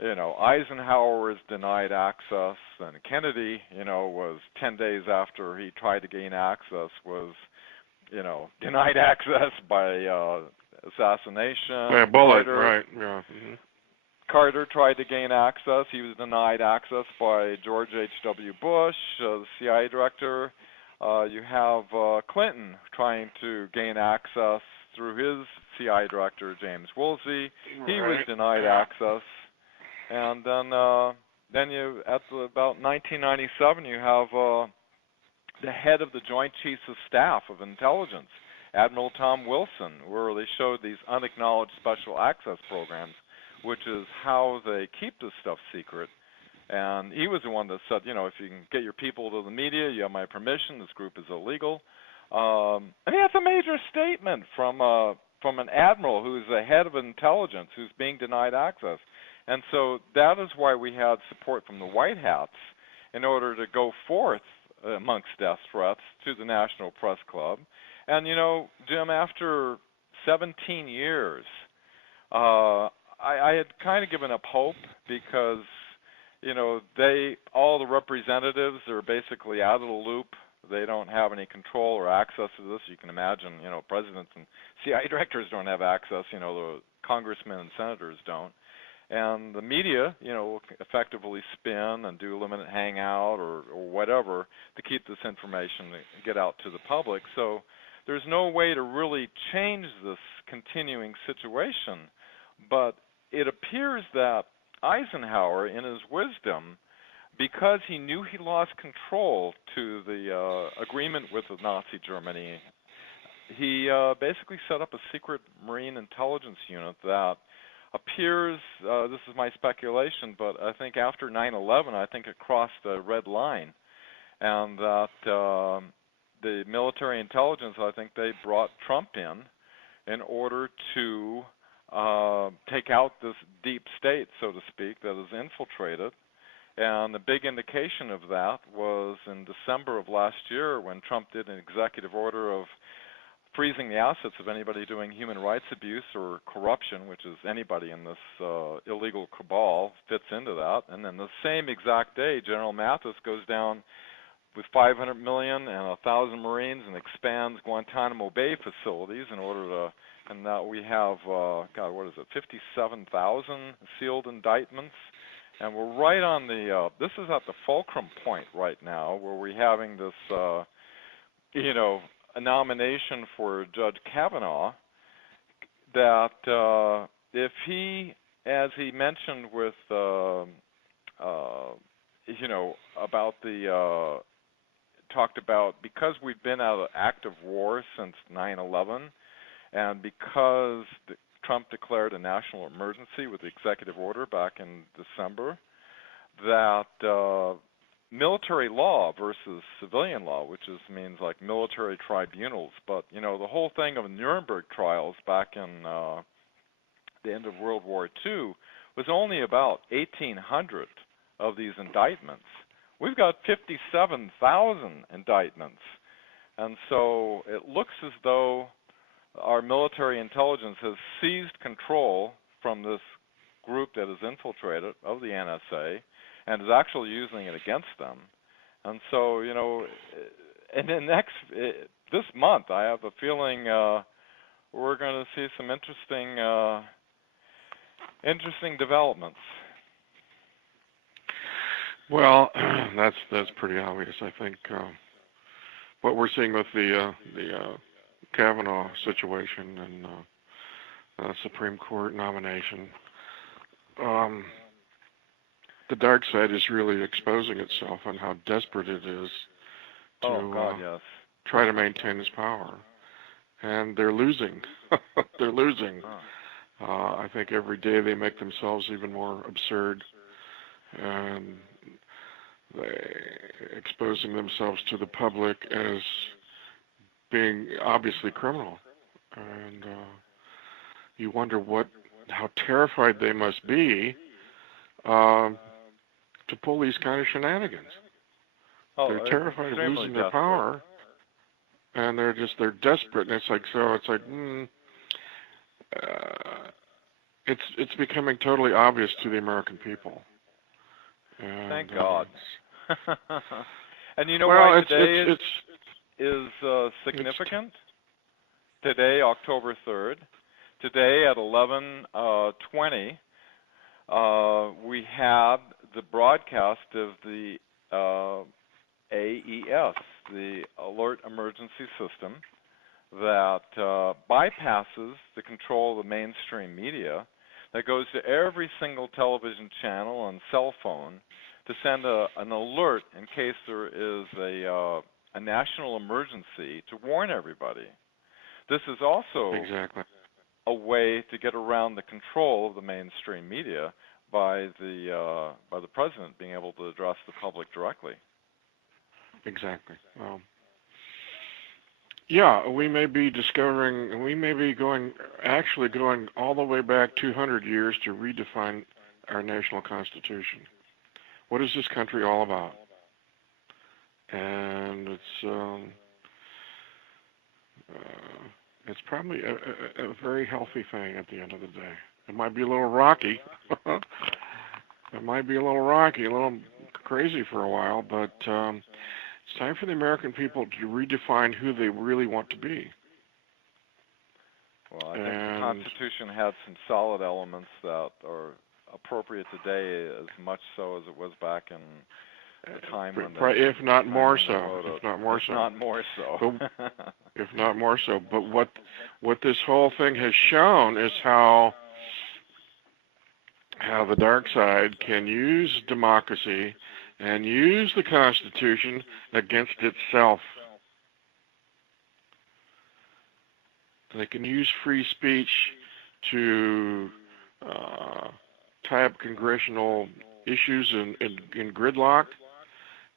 Eisenhower was denied access, and Kennedy, was 10 days after he tried to gain access, was, denied access by assassination. By a bullet, right, yeah. Mm-hmm. Carter tried to gain access. He was denied access by George H.W. Bush, the CIA director. You have Clinton trying to gain access through his CIA director, James Woolsey. He was denied access. And then you, at about 1997, you have the head of the Joint Chiefs of Staff of Intelligence, Admiral Tom Wilson, where they showed these unacknowledged special access programs, which is how they keep this stuff secret. And he was the one that said, if you can get your people to the media, you have my permission, this group is illegal. And that's a major statement from an admiral who's the head of intelligence who's being denied access. And so that is why we had support from the White Hats in order to go forth amongst death threats to the National Press Club. And, Jim, after 17 years, I had kind of given up hope because, all the representatives are basically out of the loop. They don't have any control or access to this. You can imagine, presidents and CIA directors don't have access, the congressmen and senators don't. And the media, will effectively spin and do limited hangout or whatever to keep this information to get out to the public. So there's no way to really change this continuing situation. But it appears that Eisenhower, in his wisdom, because he knew he lost control to the agreement with Nazi Germany, he basically set up a secret Marine intelligence unit that appears, this is my speculation, but I think after 9/11, I think it crossed a red line, and that the military intelligence, I think they brought Trump in order to take out this deep state, so to speak, that is infiltrated. And the big indication of that was in December of last year when Trump did an executive order of freezing the assets of anybody doing human rights abuse or corruption, which is anybody in this illegal cabal fits into that. And then the same exact day, General Mathis goes down with $500 million and 1,000 Marines and expands Guantanamo Bay facilities in order to, and now we have, 57,000 sealed indictments. And we're right on the, this is at the fulcrum point right now where we're having this, a nomination for Judge Kavanaugh that if he, as he mentioned with, about the, talked about because we've been out of active war since 9/11 and because Trump declared a national emergency with the executive order back in December, that military law versus civilian law, which means like military tribunals, but the whole thing of Nuremberg trials back in the end of World War II was only about 1,800 of these indictments. We've got 57,000 indictments, and so it looks as though our military intelligence has seized control from this group that is infiltrated of the NSA and is actually using it against them. And so, and then this month, I have a feeling we're going to see some interesting developments. Well, that's pretty obvious. I think what we're seeing with the Kavanaugh situation and Supreme Court nomination, the dark side is really exposing itself on how desperate it is to try to maintain its power. And they're losing. They're losing. I think every day they make themselves even more absurd and exposing themselves to the public as being obviously criminal. And you wonder how terrified they must be to pull these kind of shenanigans. They're terrified of losing their power, and they're desperate. And it's becoming totally obvious to the American people. And, thank God. And why today is significant? Today, October 3rd. Today at 11:20, we had the broadcast of the AES, the Alert Emergency System, that bypasses the control of the mainstream media, that goes to every single television channel and cell phone to send an alert in case there is a national emergency to warn everybody. This is also a way to get around the control of the mainstream media by the president being able to address the public directly. Exactly. Well, yeah, we may be going all the way back 200 years to redefine our national constitution. What is this country all about? And it's probably a very healthy thing at the end of the day. It might be a little rocky, It might be a little rocky, a little crazy for a while, but it's time for the American people to redefine who they really want to be. Well, I think the Constitution had some solid elements that are appropriate today, as much so as it was back in the time when if not more so. But what this whole thing has shown is how the dark side can use democracy and use the Constitution against itself. They can use free speech to tie up congressional issues in gridlock,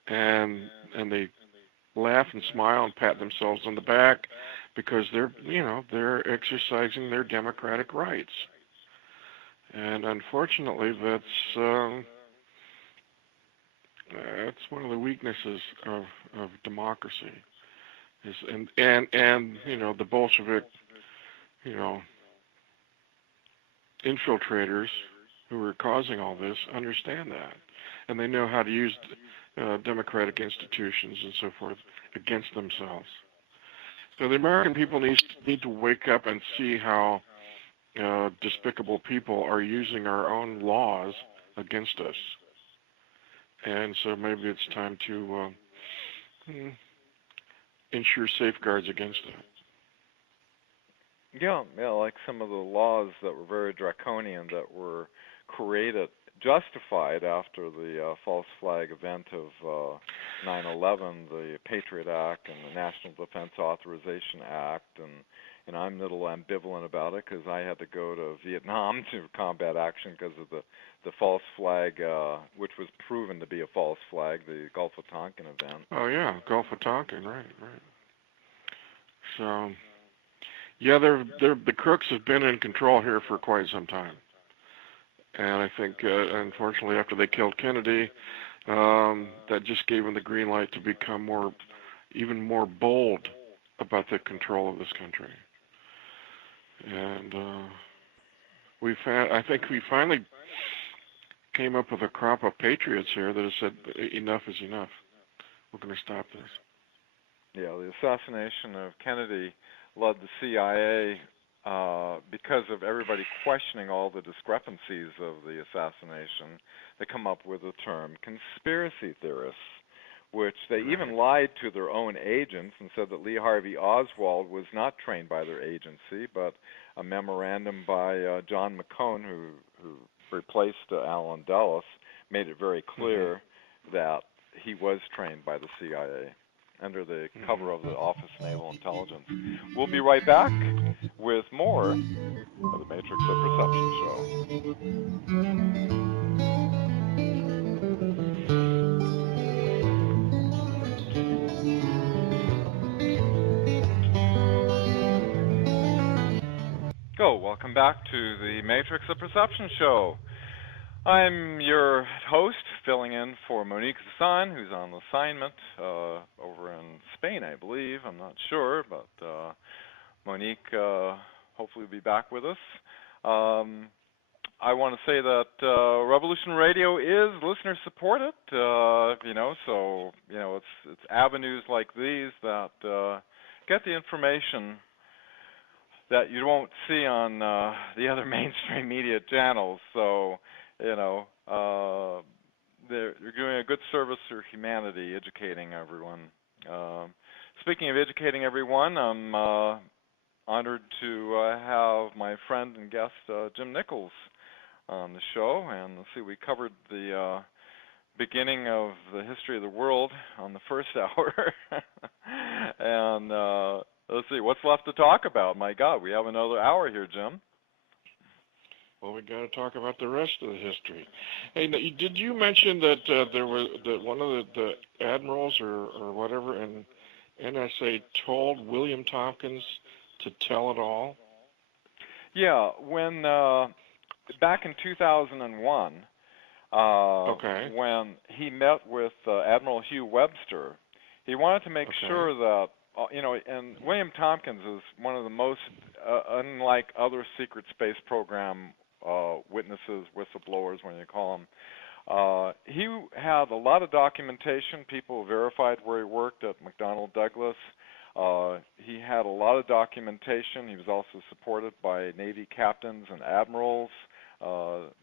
and they laugh and smile and pat themselves on the back because they're exercising their democratic rights. And unfortunately, that's one of the weaknesses of democracy. And the Bolshevik infiltrators who are causing all this understand that, and they know how to use democratic institutions and so forth against themselves. So the American people need to wake up and see how despicable people are using our own laws against us. And so maybe it's time to ensure safeguards against that. Yeah, like some of the laws that were very draconian that were justified after the false flag event of 9/11, the Patriot Act and the National Defense Authorization Act, and I'm a little ambivalent about it because I had to go to Vietnam to combat action because of the false flag, which was proven to be a false flag, the Gulf of Tonkin event. Oh yeah, Gulf of Tonkin, right. So, yeah, the crooks have been in control here for quite some time, and I think, unfortunately, after they killed Kennedy, that just gave them the green light to become even more bold about the control of this country. And I think we finally came up with a crop of patriots here that have said enough is enough. We're going to stop this. Yeah, the assassination of Kennedy led the CIA, because of everybody questioning all the discrepancies of the assassination, they come up with the term conspiracy theorists, which they even lied to their own agents and said that Lee Harvey Oswald was not trained by their agency, but a memorandum by John McCone, who replaced Alan Dulles, made it very clear that he was trained by the CIA under the cover of the Office of Naval Intelligence. We'll be right back with more of the Matrix of Perception show. Welcome back to the Matrix of Perception show. I'm your host, filling in for Monique Hassan, who's on assignment over in Spain, I believe. I'm not sure, but Monique hopefully will be back with us. I want to say that Revolution Radio is listener supported, so it's avenues like these that get the information that you won't see on the other mainstream media channels. So, they're doing a good service for humanity, educating everyone. Speaking of educating everyone, I'm honored to have my friend and guest Jim Nichols on the show. And let's see, we covered the beginning of the history of the world on the first hour. And let's see, what's left to talk about? My God, we have another hour here, Jim. Well, we got to talk about the rest of the history. Hey, did you mention that that one of the admirals or whatever in NSA told William Tompkins to tell it all? Yeah, when back in 2001, when he met with Admiral Hugh Webster, he wanted to make sure that and William Tompkins is one of the most, unlike other secret space program witnesses, whistleblowers, when you call them, He had a lot of documentation. People verified where he worked at McDonnell Douglas. He had a lot of documentation. He was also supported by Navy captains and admirals.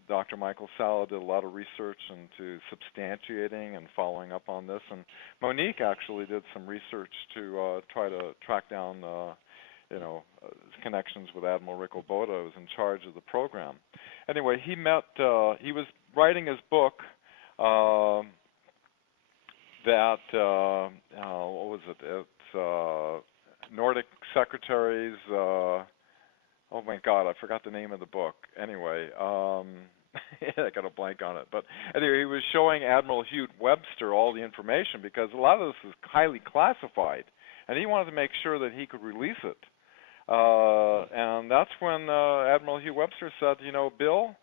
Dr. Michael Salla did a lot of research into substantiating and following up on this. And Monique actually did some research to try to track down his connections with Admiral Rick Oboda, who was in charge of the program. Anyway, he was writing his book what was it? It's Nordic Secretaries, oh my God, I forgot the name of the book. Anyway, I got a blank on it. But anyway, he was showing Admiral Hugh Webster all the information because a lot of this is highly classified, and he wanted to make sure that he could release it. And that's when Admiral Hugh Webster said, Bill,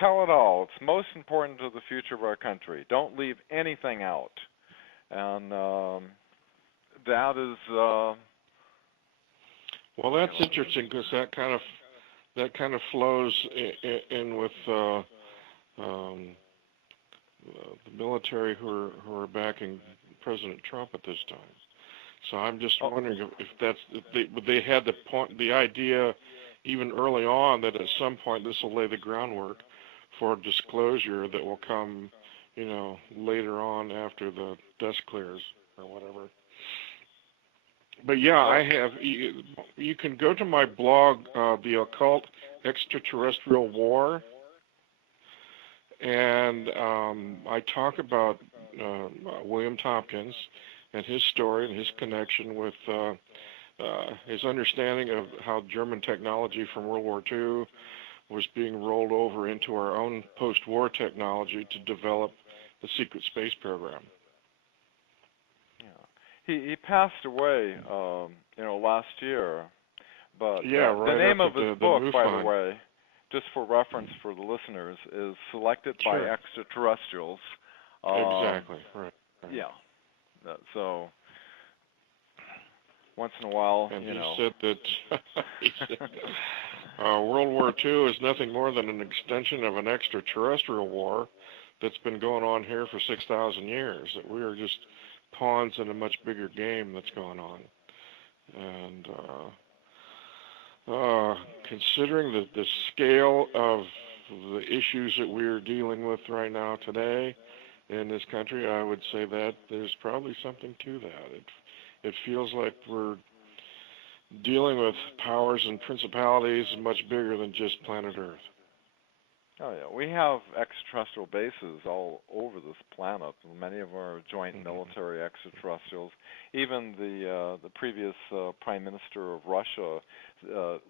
tell it all. It's most important to the future of our country. Don't leave anything out. And that is... well, that's interesting because that kind of flows in with the military who are backing President Trump at this time. So I'm just wondering if they had the idea even early on that at some point this will lay the groundwork for disclosure that will come, later on after the dust clears or whatever. But yeah, I have. You can go to my blog, The Occult Extraterrestrial War, and I talk about William Tompkins and his story and his connection with his understanding of how German technology from World War II was being rolled over into our own post-war technology to develop the secret space program. He passed away, last year. But right the name of the his book, by MUFON. the way, just for reference for the listeners, is Selected by Extraterrestrials. Exactly. Right. Yeah. So once in a while, and he said that World War II is nothing more than an extension of an extraterrestrial war that's been going on here for 6,000 years. That we are just pawns in a much bigger game that's going on. And considering the scale of the issues that we're dealing with right now today in this country, I would say that there's probably something to that. It feels like we're dealing with powers and principalities much bigger than just planet Earth. Oh yeah, we have extraterrestrial bases all over this planet. Many of them are joint military extraterrestrials. Even the previous Prime Minister of Russia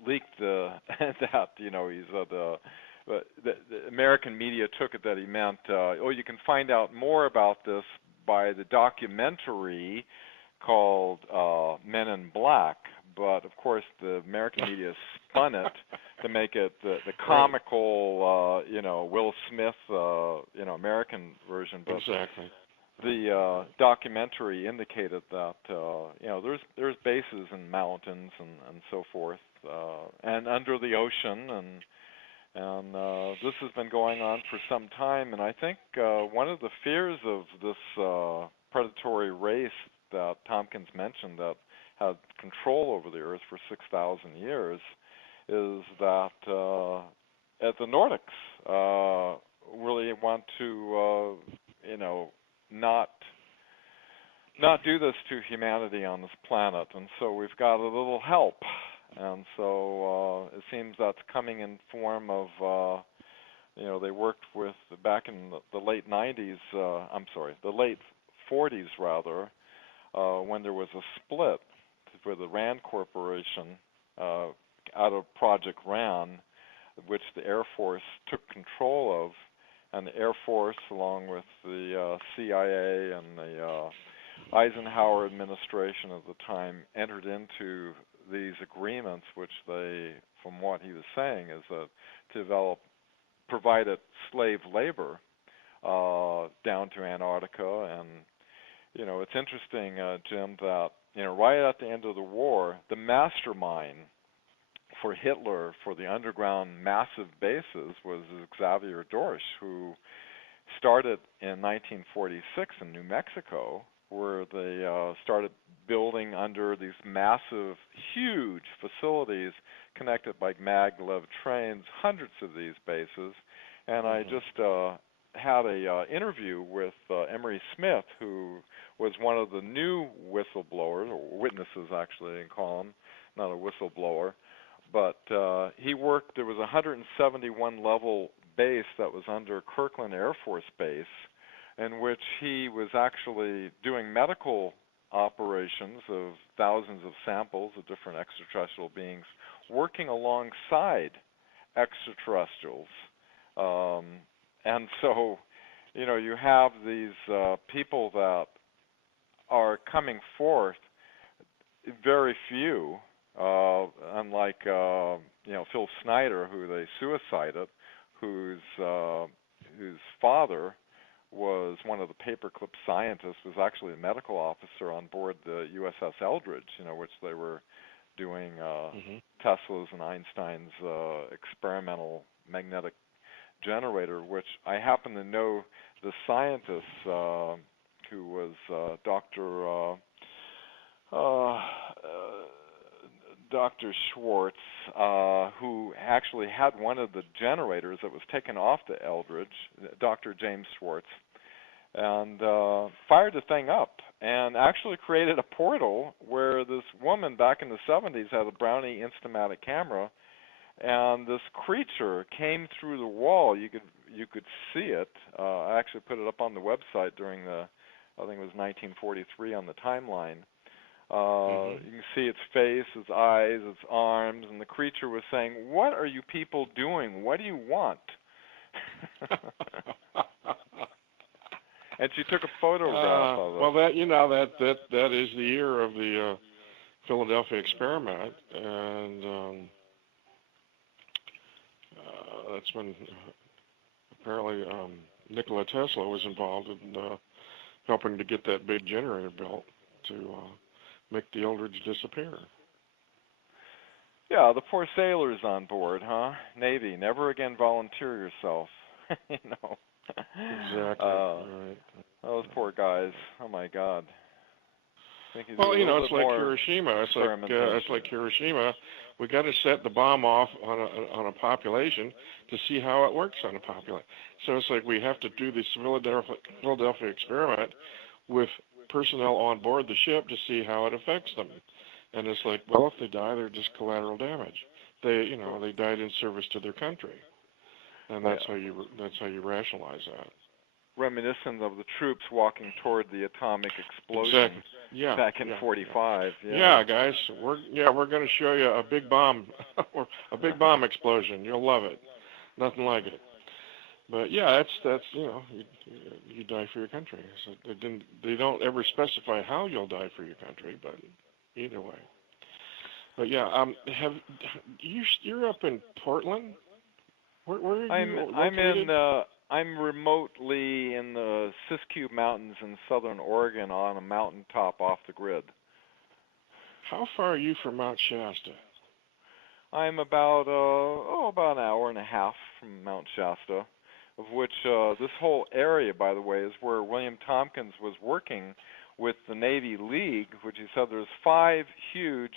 leaked that he said the American media took it that he meant you can find out more about this by the documentary called Men in Black. But of course, the American media spun it to make it the comical, Will Smith, American version. But exactly. The documentary indicated that there's bases in mountains and so forth, and under the ocean, and this has been going on for some time. And I think one of the fears of this predatory race that Tompkins mentioned that had control over the Earth for 6,000 years is that the Nordics really want to, not do this to humanity on this planet, and so we've got a little help, and so it seems that's coming in form of, they worked with back in the late 90s, the late 40s rather, when there was a split for the RAND Corporation out of Project RAND, which the Air Force took control of, and the Air Force, along with the CIA and the Eisenhower administration at the time, entered into these agreements, which they, from what he was saying, is to provided slave labor down to Antarctica. And it's interesting, Jim, that right at the end of the war, the mastermind for Hitler for the underground massive bases was Xavier Dorsch, who started in 1946 in New Mexico, where they started building under these massive, huge facilities connected by maglev trains, hundreds of these bases. And I just had a interview with Emery Smith, who was one of the new whistleblowers, or witnesses actually, and call him, not a whistleblower. But he worked, there was a 171 level base that was under Kirkland Air Force Base, in which he was actually doing medical operations of thousands of samples of different extraterrestrial beings, working alongside extraterrestrials. And so, you know, you have these people that are coming forth, very few, unlike, you know, Phil Snyder, who they suicided, whose father was one of the paperclip scientists, was actually a medical officer on board the USS Eldridge, you know, which they were doing Tesla's and Einstein's experimental magnetic generator, which I happen to know the scientist who was Dr. Schwartz, who actually had one of the generators that was taken off the Eldridge, Dr. James Schwartz, and fired the thing up and actually created a portal where this woman back in the 70s had a Brownie Instamatic camera, and this creature came through the wall. You could see it. I actually put it up on the website during the, I think it was 1943 on the timeline. You can see its face, its eyes, its arms, and the creature was saying, "What are you people doing? What do you want?" And she took a photograph of it. Well, that, you know, that is the year of the Philadelphia experiment, and that's when apparently Nikola Tesla was involved in helping to get that big generator built to make the Eldridge disappear. Yeah, the poor sailors on board, huh? Navy, never again volunteer yourself. You know. Exactly. Right. Those poor guys. Oh my God. Well, you know, it's like Hiroshima. It's like Hiroshima. We got to set the bomb off on a population to see how it works on a population. So it's like we have to do this Philadelphia experiment with personnel on board the ship to see how it affects them. And it's like, well, if they die, they're just collateral damage. They died in service to their country, and that's how you rationalize that. Reminiscent of the troops walking toward the atomic explosion back in '45. Yeah, guys, we're going to show you a big bomb, a big bomb explosion. You'll love it. Nothing like it. But yeah, that's you know, you die for your country. So they don't ever specify how you'll die for your country, but either way. But yeah, you're up in Portland? Where are you located? I'm remotely in the Siskiyou Mountains in southern Oregon on a mountaintop off the grid. How far are you from Mount Shasta? I'm about an hour and a half from Mount Shasta, of which this whole area, by the way, is where William Tompkins was working with the Navy League, which he said there's 5 huge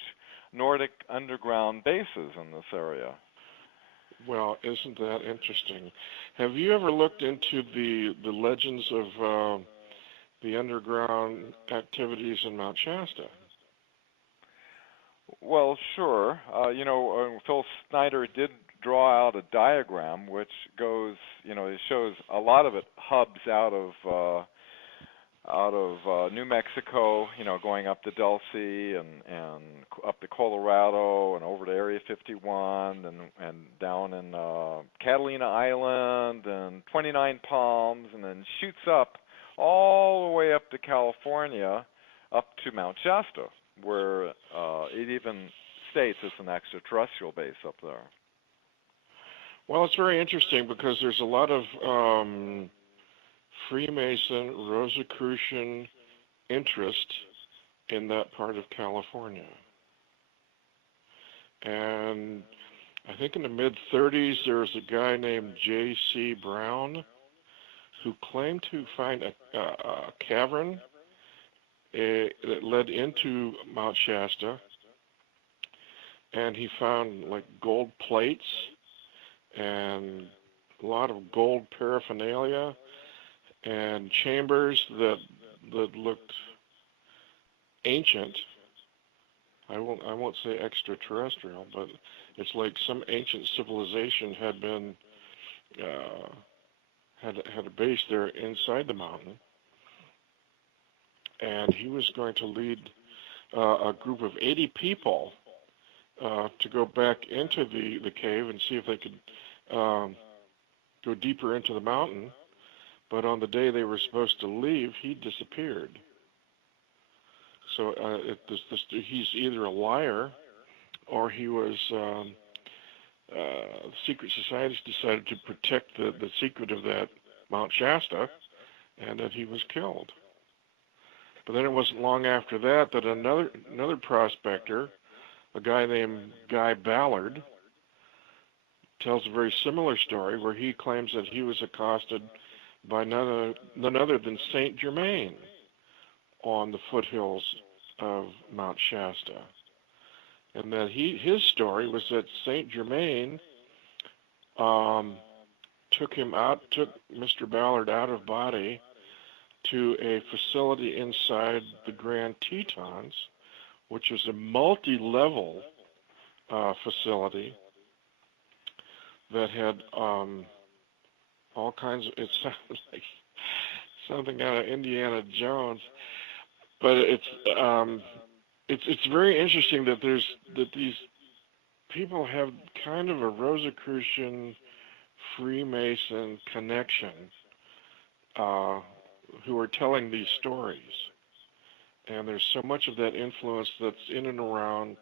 Nordic underground bases in this area. Well, isn't that interesting? Have you ever looked into the legends of the underground activities in Mount Shasta? Well, sure. You know, Phil Snyder did draw out a diagram which goes, you know, it shows a lot of it hubs out of New Mexico, you know, going up to Dulce and up to Colorado and over to Area 51 and down in Catalina Island and 29 Palms, and then shoots up all the way up to California, up to Mount Shasta, where it even states it's an extraterrestrial base up there. Well, it's very interesting because there's a lot of Freemason, Rosicrucian interest in that part of California. And I think in the mid-30s there was a guy named J.C. Brown who claimed to find a cavern that led into Mount Shasta, and he found like gold plates and a lot of gold paraphernalia and chambers that looked ancient. I won't say extraterrestrial, but it's like some ancient civilization had been had a base there inside the mountain, and he was going to lead a group of 80 people to go back into the cave and see if they could go deeper into the mountain. But on the day they were supposed to leave, he disappeared. So he's either a liar, or he was secret societies decided to protect the secret of that Mount Shasta, and that he was killed. But then it wasn't long after that another prospector, a guy named Guy Ballard, tells a very similar story where he claims that he was accosted by none other than Saint Germain on the foothills of Mount Shasta. And that his story was that Saint Germain took Mr. Ballard out of body to a facility inside the Grand Tetons, which was a multi-level facility that had all kinds of, it sounds like something out of Indiana Jones, but it's very interesting that these people have kind of a Rosicrucian Freemason connection who are telling these stories. And there's so much of that influence that's in and around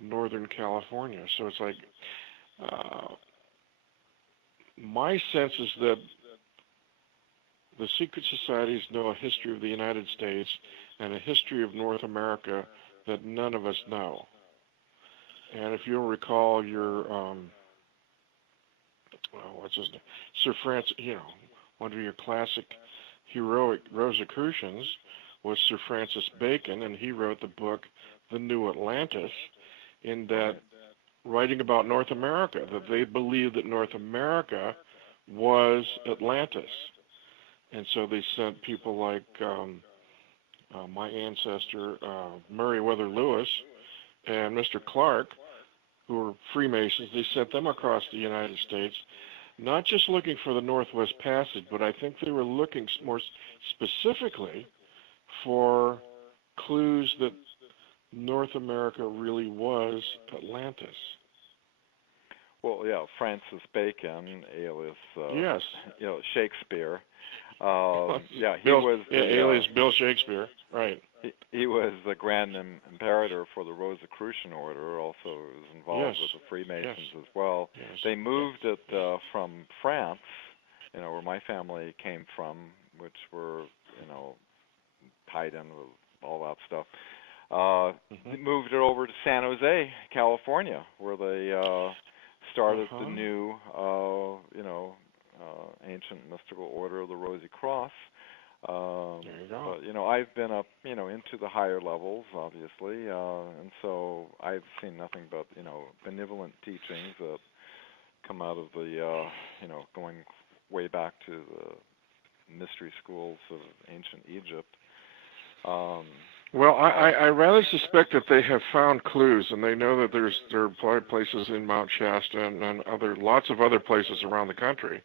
Northern California. So it's like, my sense is that the secret societies know a history of the United States and a history of North America that none of us know. And if you'll recall your, what's his name? Sir Francis, one of your classic heroic Rosicrucians was Sir Francis Bacon, and he wrote the book The New Atlantis, in that writing about North America, that they believed that North America was Atlantis. And so they sent people like my ancestor, Meriwether Lewis, and Mr. Clark, who were Freemasons. They sent them across the United States, not just looking for the Northwest Passage, but I think they were looking more specifically for clues that North America really was Atlantis. Well, yeah, Francis Bacon, alias yes, Shakespeare. Alias Bill Shakespeare, right? He was the Grand Imperator for the Rosicrucian Order. Also, was involved with the Freemasons as well. Yes. They moved it from France, where my family came from, which were tied in with all that stuff. They moved it over to San Jose, California, where they started the new, ancient mystical order of the Rosy Cross. There you go. But, I've been up, into the higher levels, obviously, and so I've seen nothing but, benevolent teachings that come out of the, going way back to the mystery schools of ancient Egypt. Well, I rather suspect that they have found clues, and they know that there are places in Mount Shasta and lots of other places around the country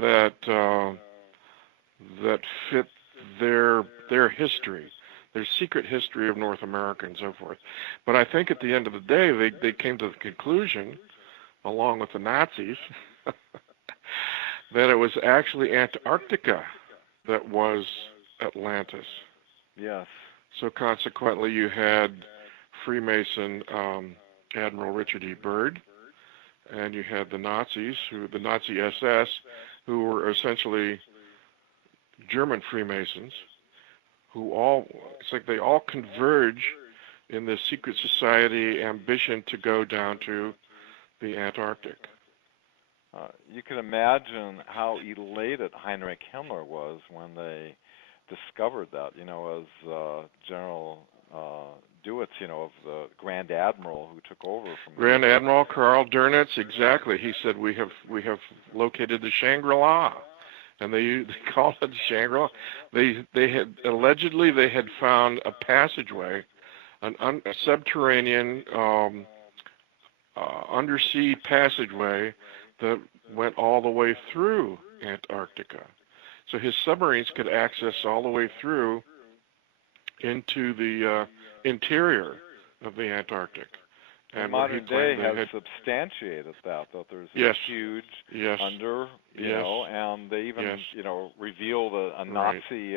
that fit their history, their secret history of North America and so forth. But I think at the end of the day, they came to the conclusion, along with the Nazis, that it was actually Antarctica that was Atlantis. Yes. So consequently, you had Freemason Admiral Richard E. Byrd, and you had the Nazis, the Nazi SS, who were essentially German Freemasons, it's like they all converge in this secret society ambition to go down to the Antarctic. You can imagine how elated Heinrich Himmler was when they discovered that, as General Dewitz, of the Grand Admiral who took over from Grand Admiral Karl Dönitz, exactly. He said, we have located the Shangri-La. And they called it Shangri-La. They had allegedly found a passageway, a subterranean undersea passageway that went all the way through Antarctica. So his submarines could access all the way through into the interior of the Antarctic. And modern day has substantiated that there's a huge under, and they even, revealed a Nazi,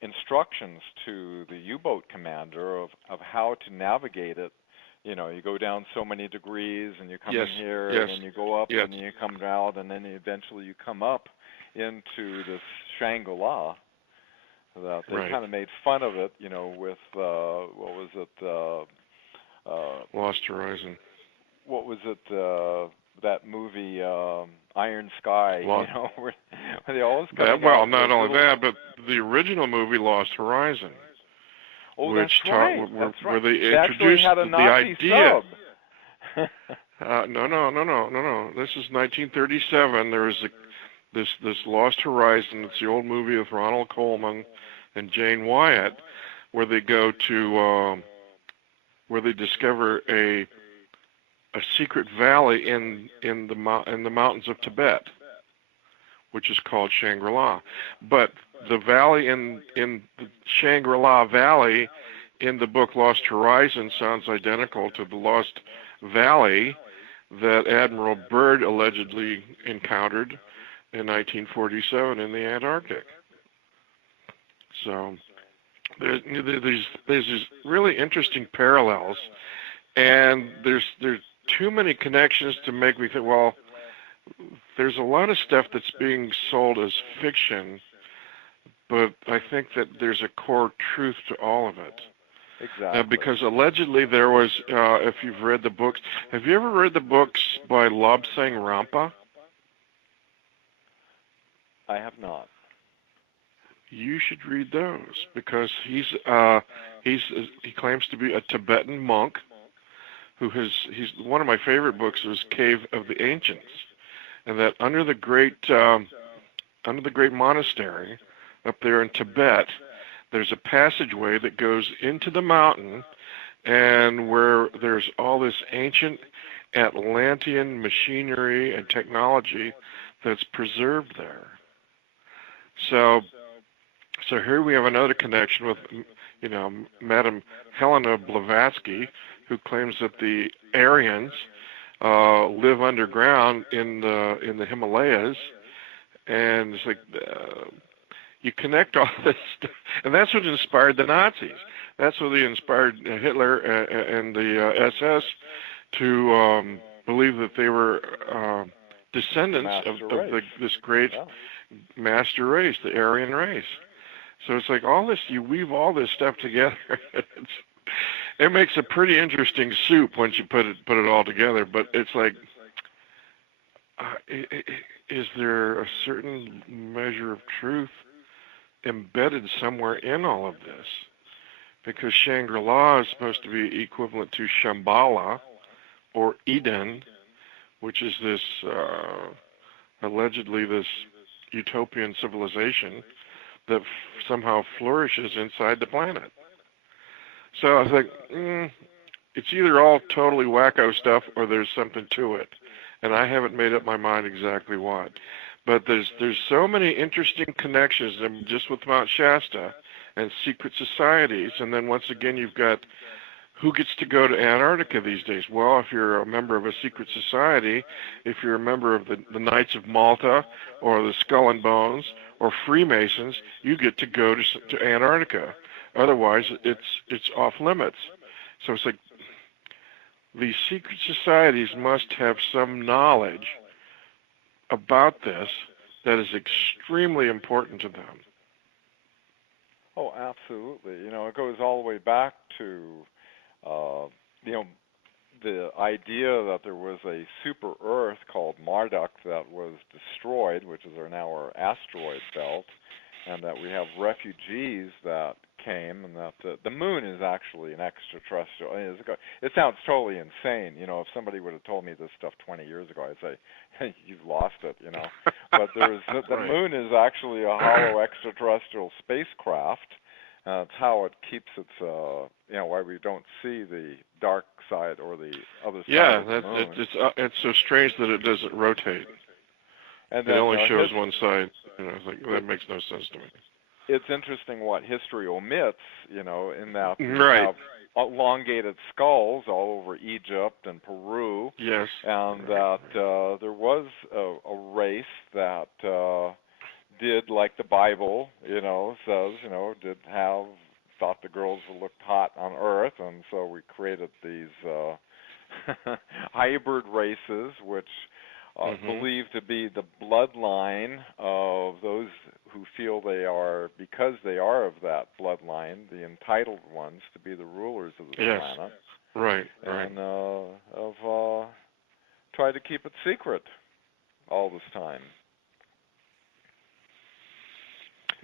instructions to the U-boat commander of how to navigate it. You go down so many degrees, and you come in here, and then you go up, and then you come out, and then eventually you come up into this Shangri-La. That they kind of made fun of it, with what was it? Lost Horizon. What was it? That movie, Iron Sky. Where they always not only that, but the original movie Lost Horizon. Oh, which that's right. Where they introduced had a Nazi the idea. Sub. No. This is 1937. There was this Lost Horizon. It's the old movie with Ronald Colman and Jane Wyatt, where they go to where they discover a secret valley in the mountains of Tibet, which is called Shangri-La. But the valley in the Shangri-La Valley in the book Lost Horizon sounds identical to the Lost Valley that Admiral Byrd allegedly encountered in 1947 in the Antarctic. So there's these really interesting parallels, and there's too many connections to make me think, well, there's a lot of stuff that's being sold as fiction, but I think that there's a core truth to all of it. Exactly. Because allegedly there was, if you've read the books, have you ever read the books by Lobsang Rampa? I have not. You should read those, because he claims to be a Tibetan monk he's one of my favorite books is Cave of the Ancients, and that under the great monastery up there in Tibet, there's a passageway that goes into the mountain, and where there's all this ancient Atlantean machinery and technology that's preserved there. So here we have another connection with, Madame Helena Blavatsky, who claims that the Aryans live underground in the Himalayas, and it's like you connect all this stuff, and that's what inspired the Nazis. That's what inspired Hitler and the SS to believe that they were descendants of this great master race, the Aryan race. So it's like all this, you weave all this stuff together. It makes a pretty interesting soup once you put it all together. But it's like, is there a certain measure of truth embedded somewhere in all of this? Because Shangri-La is supposed to be equivalent to Shambhala or Eden, which is this allegedly this utopian civilization that somehow flourishes inside the planet. So I was like, it's either all totally wacko stuff or there's something to it, and I haven't made up my mind exactly what. But there's so many interesting connections just with Mount Shasta and secret societies, and then once again you've got who gets to go to Antarctica these days? Well, if you're a member of a secret society, if you're a member of the Knights of Malta or the Skull and Bones or Freemasons, you get to go to Antarctica. Otherwise, it's off limits. So it's like these secret societies must have some knowledge about this that is extremely important to them. Oh, absolutely. It goes all the way back to, the idea that there was a super Earth called Marduk that was destroyed, which is our asteroid belt, and that we have refugees that came, and that the moon is actually an extraterrestrial. It sounds totally insane, if somebody would have told me this stuff 20 years ago, I'd say, hey, you've lost it, But the moon is actually a hollow extraterrestrial spacecraft. It's how it keeps its, why we don't see the dark side or the other side of the moon. It's so strange that it doesn't rotate. And it only shows one side. That makes no sense to me. It's interesting what history omits, in that we right. have elongated skulls all over Egypt and Peru. Yes. And that there was a race that did, like the Bible, says, thought the girls looked hot on Earth, and so we created these hybrid races, which believed to be the bloodline of those who feel they are, because they are of that bloodline, the entitled ones to be the rulers of the planet. Right. And have tried to keep it secret all this time.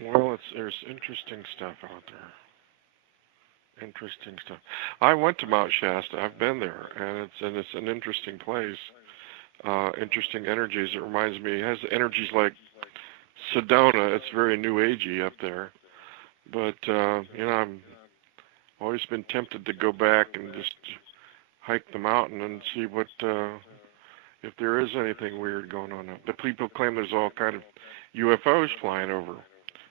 Well, there's interesting stuff out there. Interesting stuff. I went to Mount Shasta. I've been there, and it's an interesting place. Interesting energies. It reminds me. It has energies like Sedona. It's very New Agey up there. But I'm always been tempted to go back and just hike the mountain and see what if there is anything weird going on up. But people claim there's all kind of UFOs flying over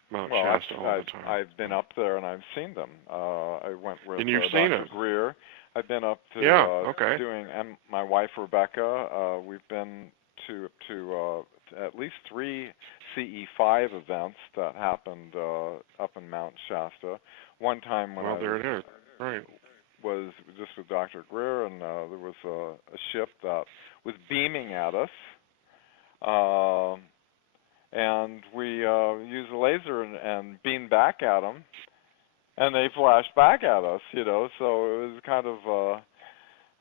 Mount Shasta all the time. I've been up there and I've seen them. I went with and you've seen Dr. it. Greer. I've been up to doing, and my wife Rebecca. We've been to at least 3 CE5 events that happened up in Mount Shasta. One time when there it is. Right. Was just with Dr. Greer, and there was a ship that was beaming at us. And we used a laser and beamed back at them, and they flashed back at us, so it was kind of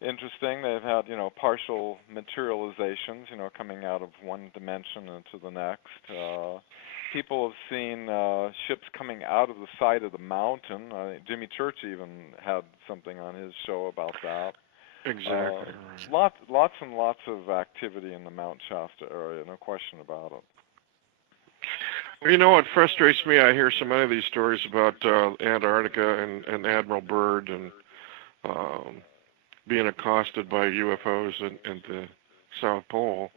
interesting. They've had, partial materializations, coming out of one dimension into the next. People have seen ships coming out of the side of the mountain. Jimmy Church even had something on his show about that. Exactly. Lots and lots of activity in the Mount Shasta area, no question about it. What frustrates me, I hear so many of these stories about Antarctica and Admiral Byrd and being accosted by UFOs at the South Pole,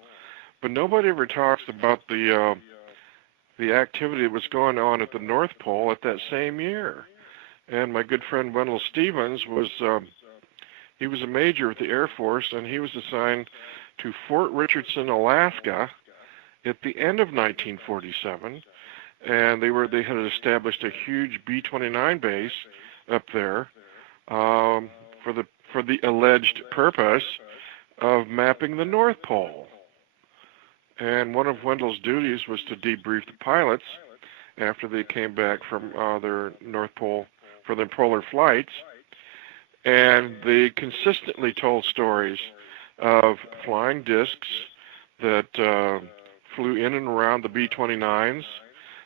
but nobody ever talks about the activity that was going on at the North Pole at that same year. And my good friend Wendell Stevens he was a major with the Air Force, and he was assigned to Fort Richardson, Alaska, at the end of 1947, and they had established a huge B-29 base up there for the alleged purpose of mapping the North Pole. And one of Wendell's duties was to debrief the pilots after they came back from their North Pole for their polar flights, and they consistently told stories of flying discs that flew in and around the B-29s.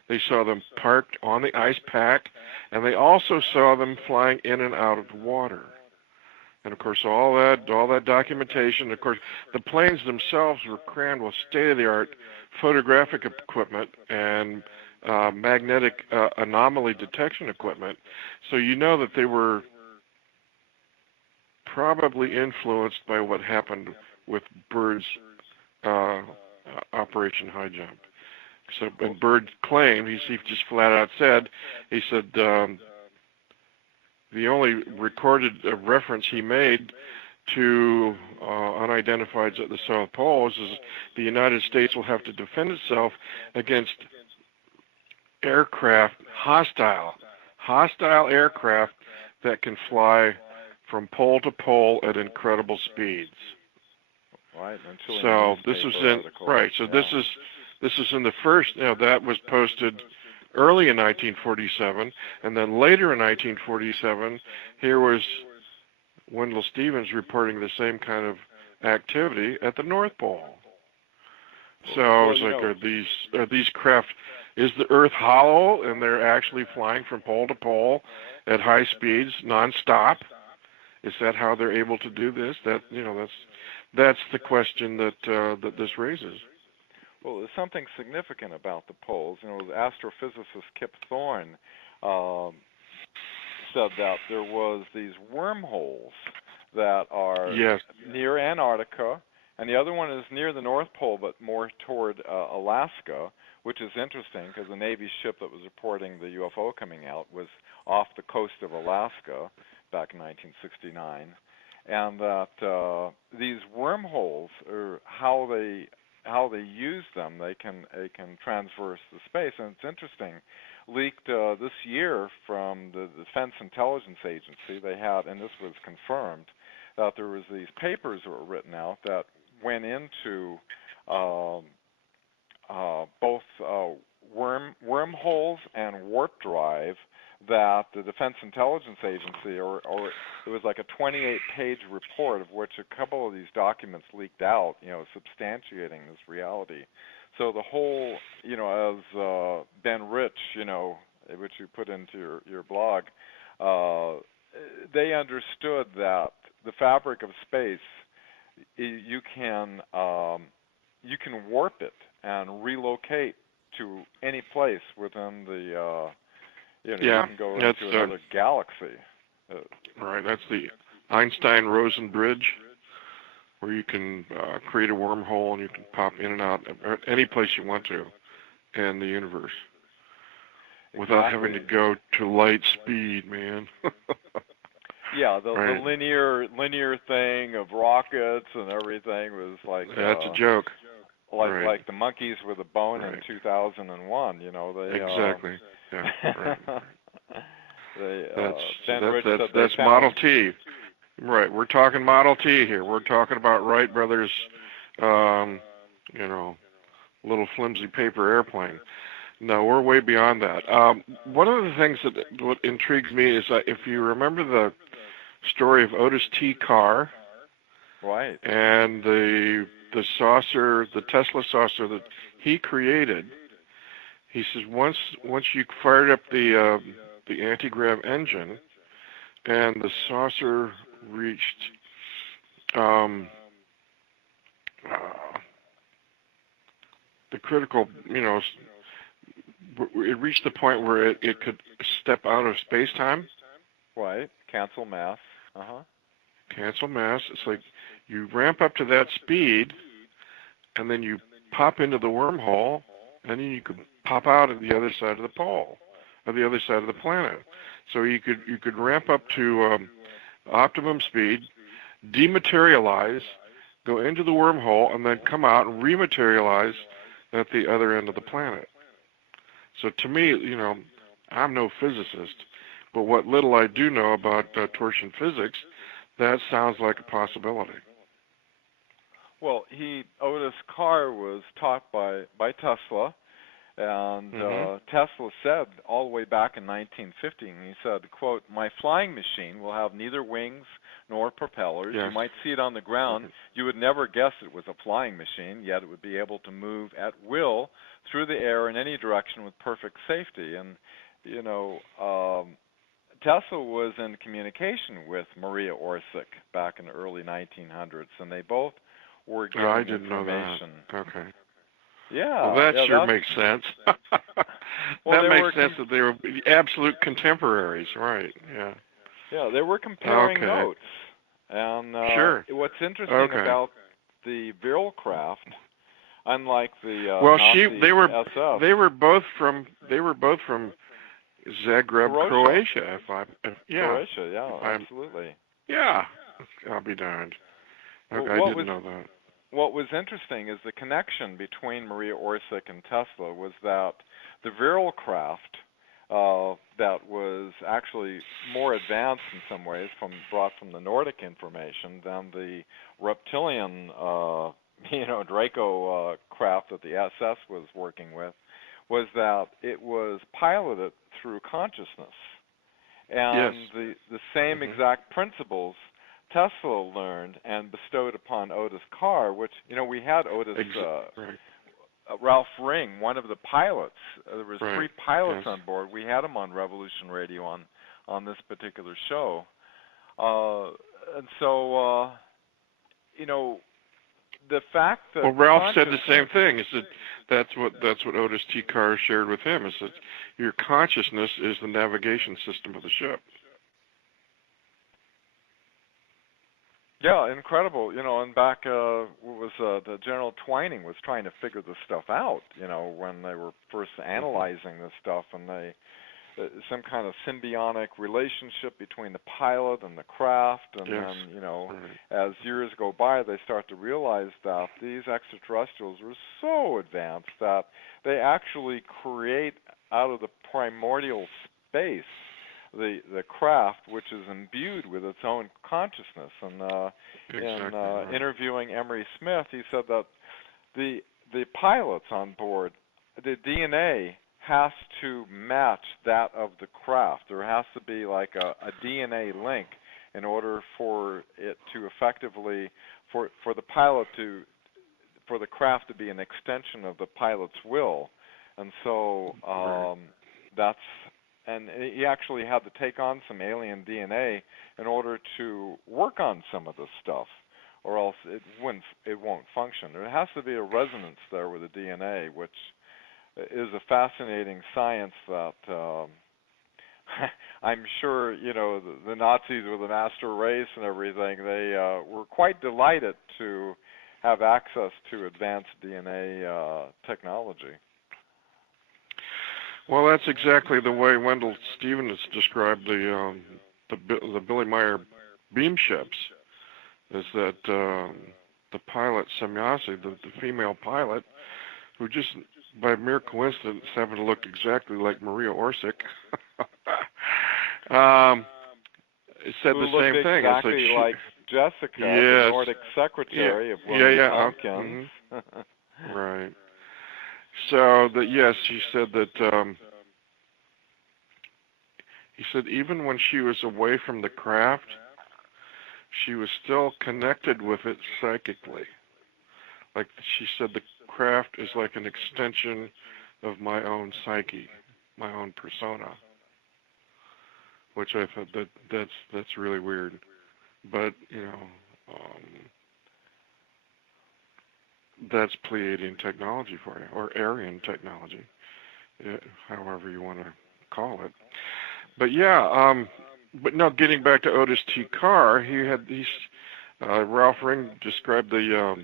They saw them parked on the ice pack, and they also saw them flying in and out of the water. And of course, all that documentation. Of course, the planes themselves were crammed with state-of-the-art photographic equipment and magnetic anomaly detection equipment. So that they were probably influenced by what happened with Byrd's Operation High Jump. So, and Byrd claimed, he just flat out said, the only recorded reference he made to unidentifieds at the South Pole is the United States will have to defend itself against aircraft, hostile aircraft that can fly from pole to pole at incredible speeds. Right. So this was this is in the first. That was posted early in 1947, and then later in 1947, here was Wendell Stevens reporting the same kind of activity at the North Pole. So I was like, are these craft? Is the Earth hollow and they're actually flying from pole to pole at high speeds, nonstop? Is that how they're able to do this? That's the question that this raises. Well, there's something significant about the poles. The astrophysicist Kip Thorne said that there was these wormholes that are near Antarctica, and the other one is near the North Pole, but more toward Alaska, which is interesting because the Navy ship that was reporting the UFO coming out was off the coast of Alaska back in 1969, and that these wormholes, or how they use them, they can transverse the space. And it's interesting, leaked this year from the Defense Intelligence Agency, they had, and this was confirmed, that there was these papers that were written out that went into both wormholes and warp drive, that the Defense Intelligence Agency, or it was like a 28-page report of which a couple of these documents leaked out, substantiating this reality. So the whole, as Ben Rich, which you put into your blog, they understood that the fabric of space, you can warp it and relocate to any place within the you can go into another galaxy. Right, that's the Einstein-Rosen bridge, where you can create a wormhole and you can pop in and out any place you want to in the universe without having to go to light speed, man. Yeah, the linear thing of rockets and everything was like that's a joke. Like the monkeys with a bone in 2001. Exactly. Yeah, right. That's Model T. Right, we're talking Model T here. We're talking about Wright Brothers, little flimsy paper airplane. No, we're way beyond that. One of the things what intrigues me is that if you remember the story of Otis T. Carr, right, and the saucer, the Tesla saucer that he created, he says once you fired up the anti-grav engine and the saucer reached the critical, it reached the point where it could step out of space-time. Right, cancel mass. Cancel mass. It's like you ramp up to that speed, and then you pop into the wormhole, and then you could pop out at the other side of the pole, or the other side of the planet. So you could ramp up to optimum speed, dematerialize, go into the wormhole, and then come out and rematerialize at the other end of the planet. So to me, I'm no physicist, but what little I do know about torsion physics, that sounds like a possibility. Well, Otis Carr was taught by Tesla, and Tesla said all the way back in 1950, he said, quote, "My flying machine will have neither wings nor propellers. Yes. You might see it on the ground. You would never guess it was a flying machine, yet it would be able to move at will through the air in any direction with perfect safety." And, Tesla was in communication with Maria Orsic back in the early 1900s, and they both were giving I didn't information. know that. Okay. Yeah. Well, that sure makes sense. That makes sense that they were absolute contemporaries, right? Yeah. Yeah, they were comparing notes. And sure. What's interesting about the Viral craft, unlike the Nazi SF, they were both from Zagreb, Croatia. Croatia, yeah, absolutely. Yeah, I'll be darned. Okay, I didn't know that. What was interesting is the connection between Maria Orsic and Tesla was that the Viral craft that was actually more advanced in some ways, brought from the Nordic information than the reptilian, Draco craft that the SS was working with, was that it was piloted through consciousness. And the same exact principles Tesla learned and bestowed upon Otis Carr, which, we had Otis, Ralph Ring, one of the pilots. There was 3 pilots on board. We had him on Revolution Radio on this particular show. And so, the fact that... Well, Ralph said the same thing. He said that's what Otis T. Carr shared with him, is that your consciousness is the navigation system of the ship. Yeah, incredible. And back, the General Twining was trying to figure this stuff out, when they were first analyzing this stuff, and some kind of symbiotic relationship between the pilot and the craft, and then, as years go by, they start to realize that these extraterrestrials were so advanced that they actually create out of the primordial space the craft, which is imbued with its own consciousness. And in interviewing Emery Smith, he said that the pilots on board, the DNA has to match that of the craft. There has to be like a DNA link in order for it to effectively, for the pilot to, for the craft to be an extension of the pilot's will. And so and he actually had to take on some alien DNA in order to work on some of this stuff, or else it won't function. There has to be a resonance there with the DNA, which is a fascinating science that I'm sure, the Nazis were the master race and everything. They were quite delighted to have access to advanced DNA technology. Well, that's exactly the way Wendell Stevens described the Billy Meyer beam ships, is that the pilot, Semyasi, the female pilot, who just by mere coincidence happened to look exactly like Maria Orsic, said the same thing. Exactly like Jessica, the Nordic secretary of Willis Tompkins. Right. So she said that he said even when she was away from the craft, she was still connected with it psychically. Like she said, the craft is like an extension of my own psyche, my own persona, which I thought that's really weird. But that's Pleiadian technology for you, or Aryan technology, however you want to call it. But but no, getting back to Otis T. Carr, Ralph Ring described the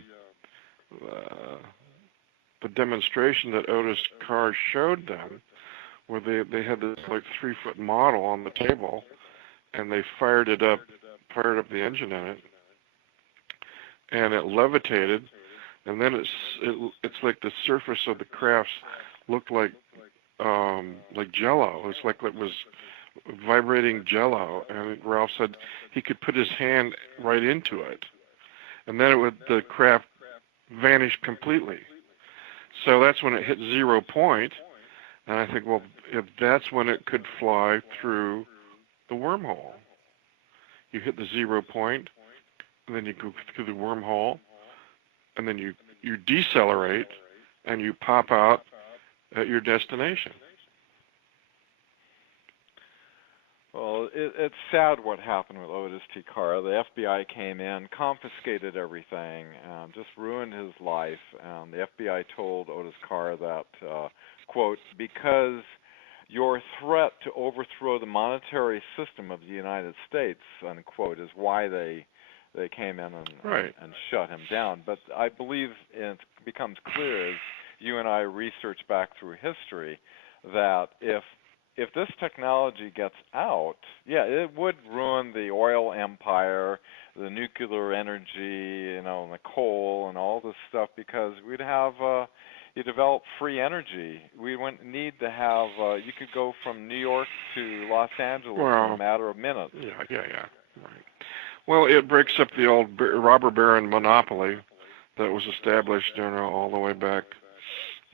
demonstration that Otis Carr showed them, where they had this like 3-foot model on the table, and they fired up the engine in it, and it levitated. And then it's like the surface of the craft looked like Jello. It's like it was vibrating Jello. And Ralph said he could put his hand right into it, and then the craft vanished completely. So that's when it hit 0 point. And I think, well, if that's when it could fly through the wormhole. You hit the 0 point, and then you go through the wormhole, and then you decelerate, and you pop out at your destination. Well, it's sad what happened with Otis T. Carr. The FBI came in, confiscated everything, and just ruined his life. And the FBI told Otis Carr that, quote, because your threat to overthrow the monetary system of the United States, unquote, is why they came in and shut him down. But I believe it becomes clear as you and I research back through history that if this technology gets out, it would ruin the oil empire, the nuclear energy, and the coal and all this stuff, because we'd have you develop free energy. We wouldn't need to have you could go from New York to Los Angeles in a matter of minutes. Yeah. Right. Well, it breaks up the old robber baron monopoly that was established, all the way back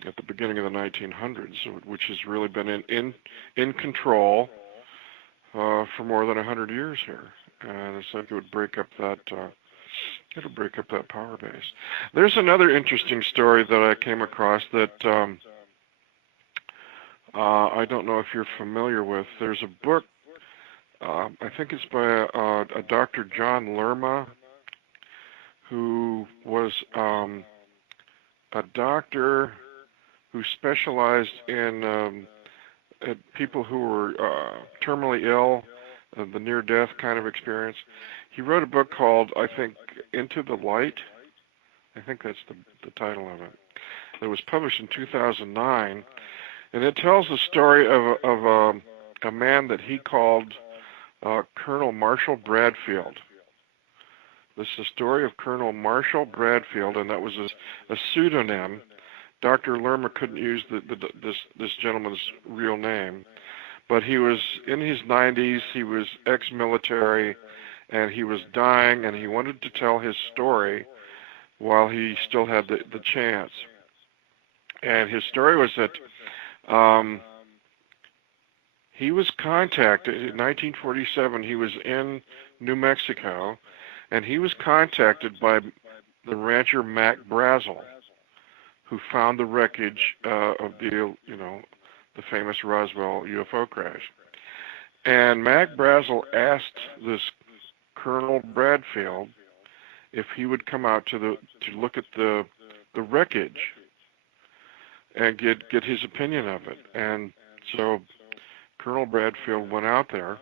at the beginning of the 1900s, which has really been in control for more than 100 years here. and it's like it would break up that it'll break up that power base. There's another interesting story that I came across that I don't know if you're familiar with. There's a book, I think it's by a Dr. John Lerma, who was a doctor who specialized in people who were terminally ill, the near-death kind of experience. He wrote a book called, I think, Into the Light. I think that's the title of it. It was published in 2009, and it tells the story of a man that he called Colonel Marshall Bradfield. This is the story of Colonel Marshall Bradfield, and that was a pseudonym. Dr. Lerma couldn't use this gentleman's real name, but he was in his 90s. He was ex-military, and he was dying, and he wanted to tell his story while he still had the chance. And his story was that he was contacted in 1947. He was in New Mexico, and he was contacted by the rancher Mac Brazel, who found the wreckage of the famous Roswell UFO crash. And Mac Brazel asked this Colonel Bradfield if he would come out to look at the wreckage and get his opinion of it. And so Colonel Bradfield went out there,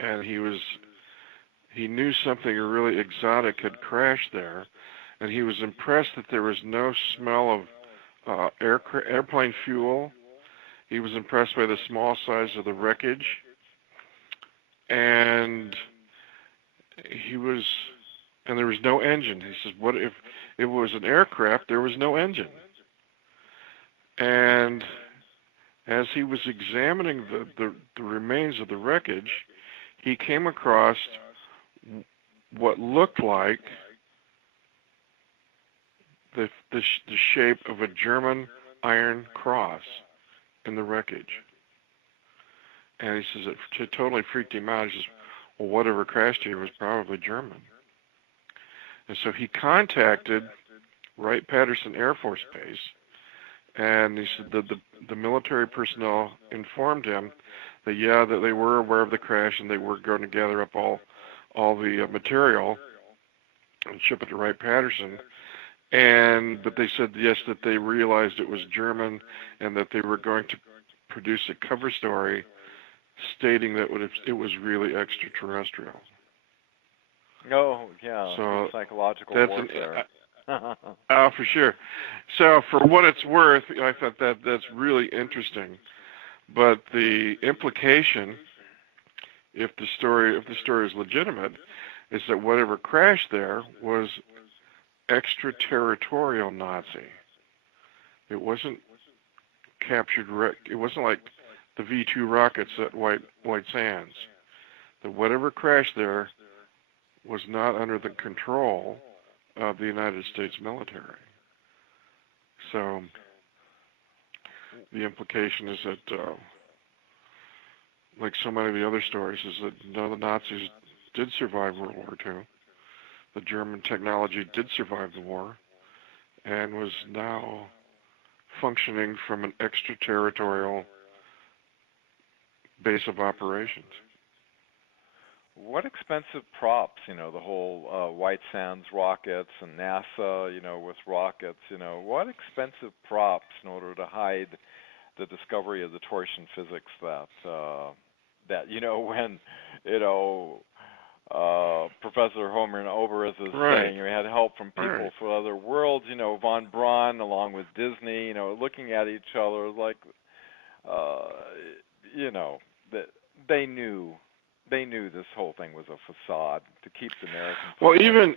and he knew something really exotic had crashed there, and he was impressed that there was no smell of airplane fuel. He was impressed by the small size of the wreckage, and there was no engine. He says, what if it was an aircraft, there was no engine? And as he was examining the remains of the wreckage, he came across what looked like the shape of a German iron cross in the wreckage. And he says it totally freaked him out. He says, well, whatever crashed here was probably German. And so he contacted Wright-Patterson Air Force Base, and he said that the military personnel informed him that, that they were aware of the crash and they were going to gather up all the material and ship it to Wright-Patterson. But they said, yes, that they realized it was German and that they were going to produce a cover story stating that it was really extraterrestrial. Oh, yeah, so psychological warfare. For sure. So for what it's worth, I thought that's really interesting. But the implication, if the story is legitimate, is that whatever crashed there was extraterritorial Nazi. It wasn't captured. It wasn't like the V-2 rockets at White Sands. That whatever crashed there was not under the control of the United States military. So the implication is that, like so many of the other stories, is that none of the Nazis did survive World War II. The German technology did survive the war and was now functioning from an extraterritorial base of operations. What expensive props, the whole White Sands rockets and NASA, with rockets, what expensive props in order to hide the discovery of the torsion physics that when, Professor Homer Oberth is saying we had help from people from other worlds, von Braun along with Disney, looking at each other like, that they knew this whole thing was a facade to keep the Americans. Well, even,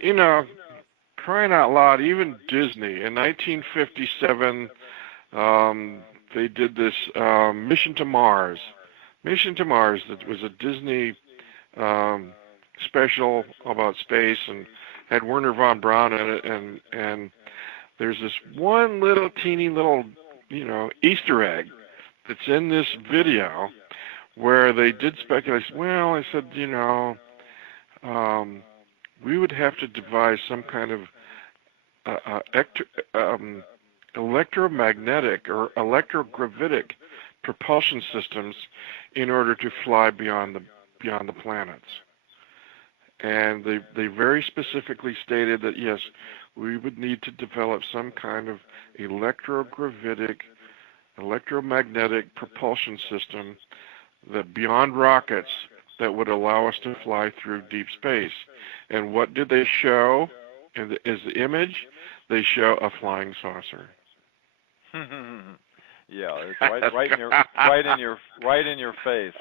crying out loud, even Disney, in 1957, they did this Mission to Mars. Mission to Mars, that was a Disney special about space and had Werner von Braun in it, and there's this one little teeny little, Easter egg that's in this video where they did speculate. Well, I said, we would have to devise some kind of electromagnetic or electrogravitic propulsion systems in order to fly beyond the planets. And they very specifically stated that yes, we would need to develop some kind of electromagnetic propulsion system that beyond rockets that would allow us to fly through deep space. And what did they show as the image? They show a flying saucer. Yeah, it's right in your face.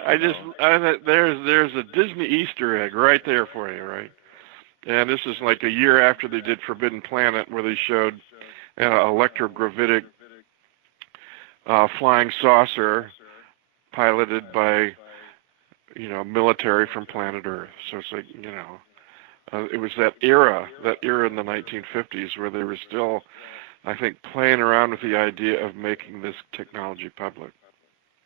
There's a Disney Easter egg right there for you, right? And this is like a year after they did Forbidden Planet, where they showed electrogravitic flying saucer piloted by military from planet Earth. So it's like it was that era in the 1950s where they were still, I think, playing around with the idea of making this technology public.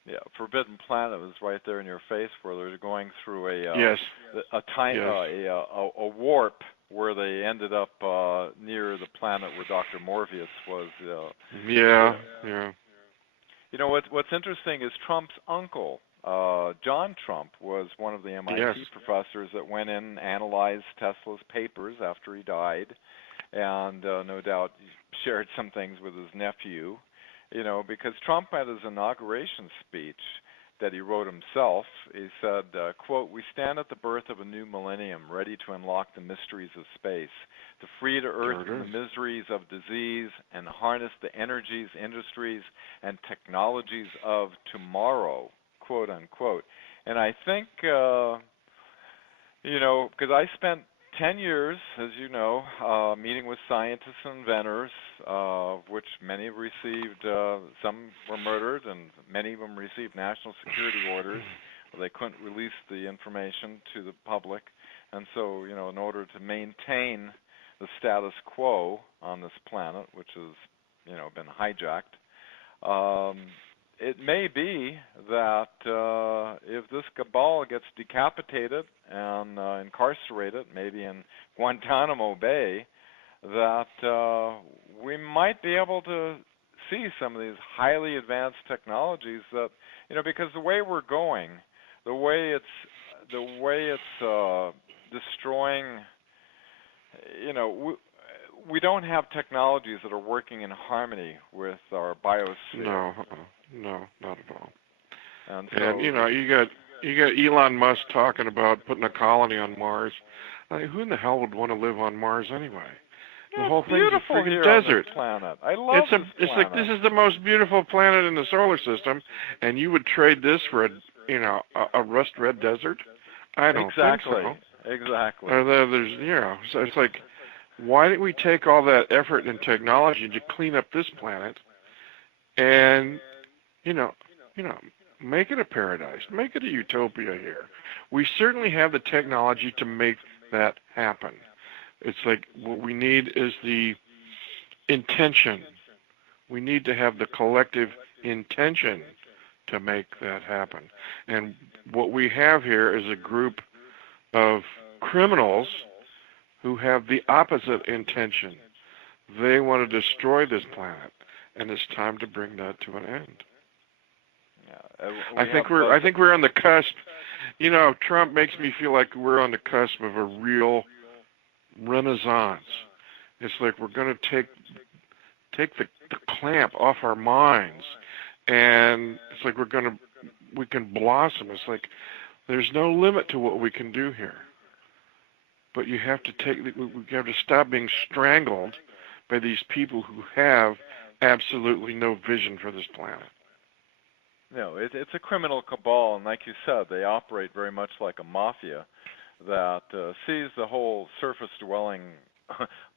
Yeah, Forbidden Planet was right there in your face, where they're going through a warp where they ended up near the planet where Dr. Morpheus was. Yeah. You know what's interesting is Trump's uncle, John Trump, was one of the MIT professors that went in and analyzed Tesla's papers after he died, and no doubt shared some things with his nephew. Because Trump had his inauguration speech that he wrote himself. He said, quote, "We stand at the birth of a new millennium, ready to unlock the mysteries of space, to free the earth from the miseries of disease, and harness the energies, industries, and technologies of tomorrow," quote unquote. And I think, because I spent 10 years, as you know, meeting with scientists and inventors, which many received, some were murdered, and many of them received national security orders where they couldn't release the information to the public. And so, in order to maintain the status quo on this planet, which has, been hijacked, it may be that if this cabal gets decapitated and incarcerated, maybe in Guantanamo Bay, that we might be able to see some of these highly advanced technologies that, because the way we're going, the way it's destroying, we don't have technologies that are working in harmony with our biosphere. No, not at all. And you got Elon Musk talking about putting a colony on Mars. I mean, who in the hell would want to live on Mars anyway? The whole thing's a freaking desert. Planet. I love this planet. It's like this is the most beautiful planet in the solar system, and you would trade this for a rust red desert? I don't think so. Exactly. So it's like, why didn't we take all that effort and technology to clean up this planet and make it a paradise, make it a utopia here? We certainly have the technology to make that happen. It's like what we need is the intention. We need to have the collective intention to make that happen. And what we have here is a group of criminals who have the opposite intention. They want to destroy this planet, and it's time to bring that to an end. I think we're on the cusp. Trump makes me feel like we're on the cusp of a real renaissance. It's like we're going to take the clamp off our minds, and it's like we can blossom. It's like there's no limit to what we can do here. But we have to stop being strangled by these people who have absolutely no vision for this planet. No, it's a criminal cabal, and like you said, they operate very much like a mafia that sees the whole surface-dwelling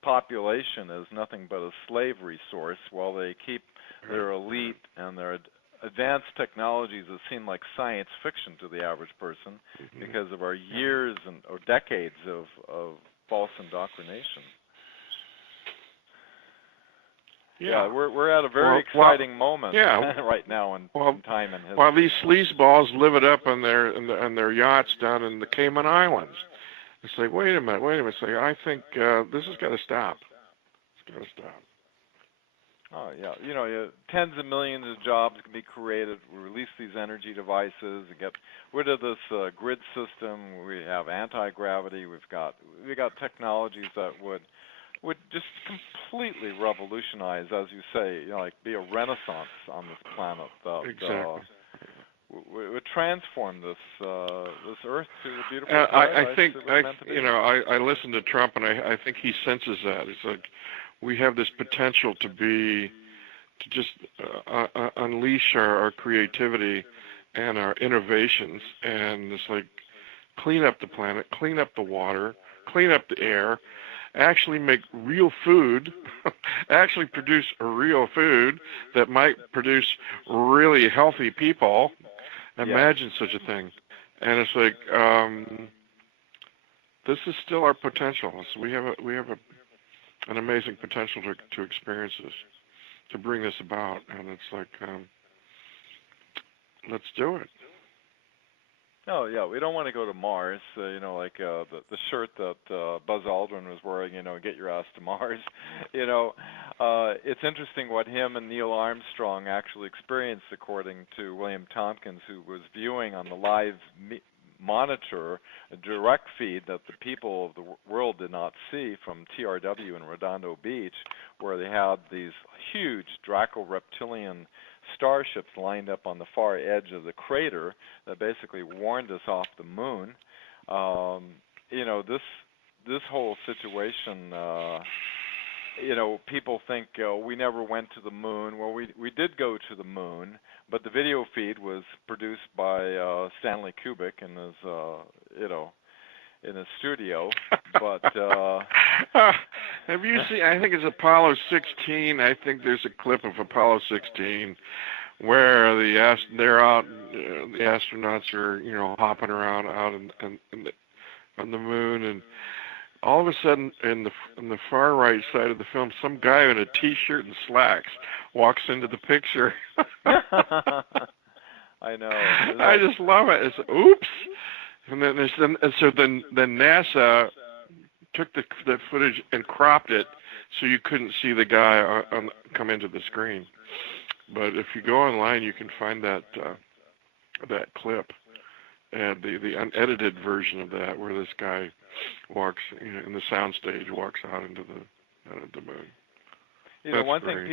population as nothing but a slave resource, while they keep their elite and their advanced technologies that seem like science fiction to the average person because of our years or decades of false indoctrination. Yeah, we're at a very exciting moment right now in time and history. While these sleazeballs live it up on their yachts down in the Cayman Islands, It's like, wait a minute. It's like, I think this has got to stop. It's got to stop. Oh, yeah. Tens of millions of jobs can be created. We release these energy devices and get rid of this grid system. We have anti-gravity. We've got technologies that would just completely revolutionize, as you say, like be a renaissance on this planet. Exactly. Would transform this Earth to the beautiful I think it was meant to be. I listen to Trump, and I think he senses that. It's like we have this potential to just unleash our creativity and our innovations, and it's like clean up the planet, clean up the water, clean up the air, actually make real food, actually produce a real food that might produce really healthy people. Imagine such a thing. And it's like this is still our potential. So we have an amazing potential to experience this, to bring this about. And it's like let's do it. Oh yeah, we don't want to go to Mars. Like the shirt that Buzz Aldrin was wearing. Get your ass to Mars. It's interesting what him and Neil Armstrong actually experienced, according to William Tompkins, who was viewing on the live monitor a direct feed that the people of the world did not see from TRW in Redondo Beach, where they had these huge Draco-reptilian starships lined up on the far edge of the crater that basically warned us off the moon. This whole situation, people think we never went to the moon. Well, we did go to the moon, but the video feed was produced by Stanley Kubrick in his, in his studio. But have you seen? I think it's Apollo 16. I think there's a clip of Apollo 16 where the astronauts are hopping around out on the moon, and all of a sudden, in the far right side of the film, some guy in a T-shirt and slacks walks into the picture. I know. I just love it. It's oops, and then NASA took the footage and cropped it so you couldn't see the guy come into the screen. But if you go online, you can find that clip and the unedited version of that, where this guy walks in the soundstage, walks out into the moon. One thing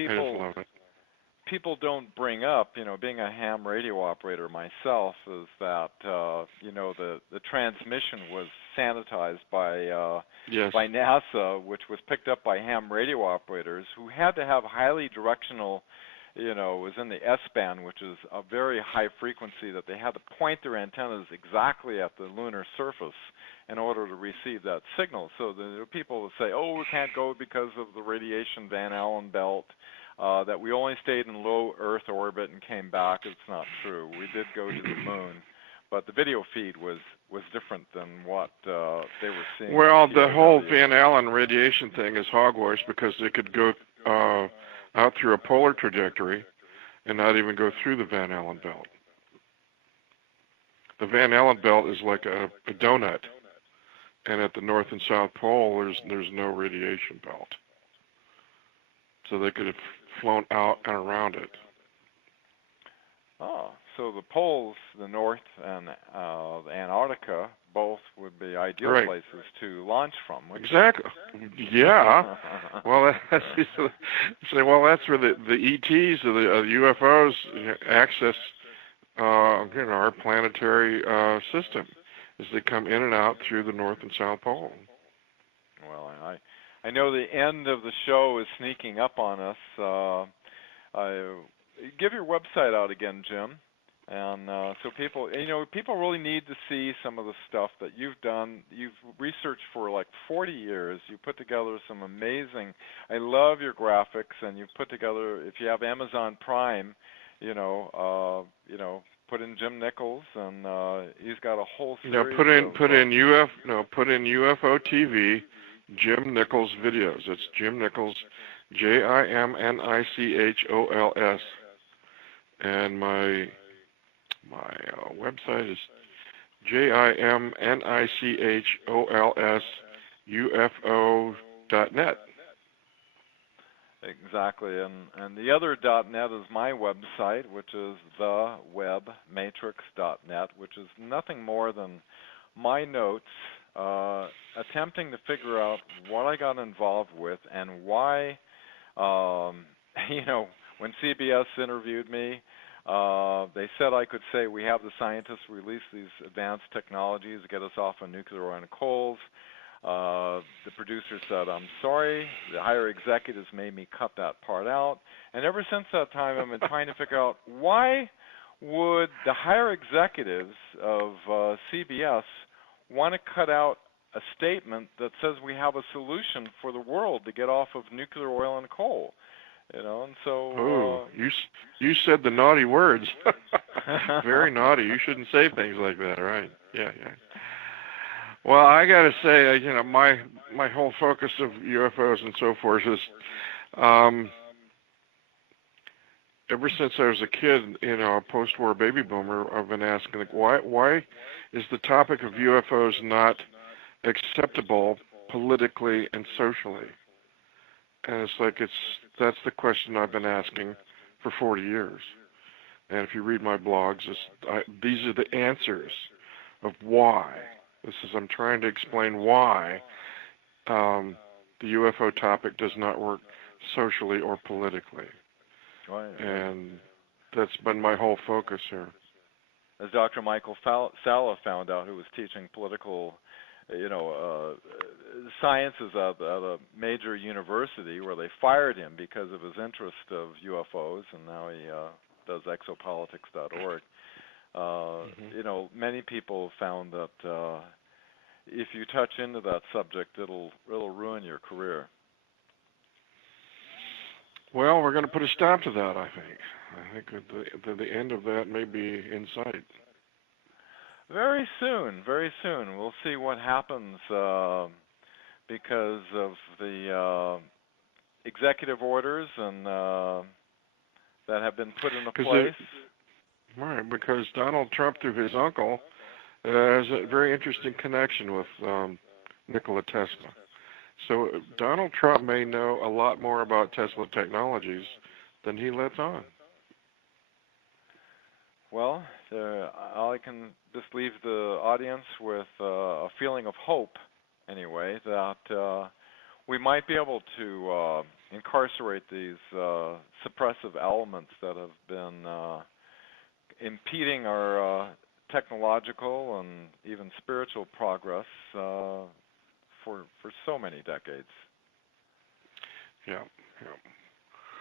people don't bring up, being a ham radio operator myself, is that the transmission was sanitized by NASA, which was picked up by ham radio operators who had to have highly directional. It was in the S-band, which is a very high frequency that they had to point their antennas exactly at the lunar surface in order to receive that signal. So the people would say, we can't go because of the radiation Van Allen belt, that we only stayed in low Earth orbit and came back. It's not true. We did go to the moon, but the video feed was different than what they were seeing. Well, the whole Van Allen radiation thing is hogwash, because they could go out through a polar trajectory and not even go through the Van Allen belt. The Van Allen belt is like a donut, and at the North and South Pole there's no radiation belt. So they could have flown out and around it. Oh, so the poles, the North and the Antarctica, both would be ideal places to launch from. Exactly. Yeah. Well, that's where the ETs or the UFOs access our planetary system, as they come in and out through the North and South Pole. Well, I know the end of the show is sneaking up on us. Give your website out again, Jim. And so people really need to see some of the stuff that you've done. You've researched for like 40 years. You put together some amazing. I love your graphics, and you've put together. If you have Amazon Prime, put in Jim Nichols, and he's got a whole series. Put in UFO TV, Jim Nichols videos. That's Jim Nichols, JIMNICHOLS, and my website is JimNichols UFO.net. Exactly, and the other .net is my website, which is thewebmatrix.net, which is nothing more than my notes attempting to figure out what I got involved with and why, when CBS interviewed me, they said I could say we have the scientists release these advanced technologies to get us off of nuclear oil and coals. The producer said, I'm sorry, the higher executives made me cut that part out. And ever since that time, I've been trying to figure out why would the higher executives of CBS want to cut out a statement that says we have a solution for the world to get off of nuclear oil and coal. And so... you said the naughty words. Very naughty. You shouldn't say things like that, right? Yeah. Well, I got to say, my whole focus of UFOs and so forth is, ever since I was a kid, a post-war baby boomer, I've been asking, why is the topic of UFOs not acceptable politically and socially? And that's the question I've been asking for 40 years. And if you read my blogs, these are the answers of why. I'm trying to explain why the UFO topic does not work socially or politically. Right. And that's been my whole focus here. As Dr. Michael Sala found out, who was teaching political, sciences at a major university, where they fired him because of his interest of UFOs, and now he does exopolitics.org. Many people found that if you touch into that subject, it'll ruin your career. Well, we're going to put a stop to that, I think. I think the end of that may be in sight. Very soon. We'll see what happens because of the executive orders and that have been put into place. Right, because Donald Trump, through his uncle, has a very interesting connection with Nikola Tesla. So Donald Trump may know a lot more about Tesla technologies than he lets on. Well, I can just leave the audience with a feeling of hope, anyway, that we might be able to incarcerate these suppressive elements that have been impeding our technological and even spiritual progress for so many decades. Yeah.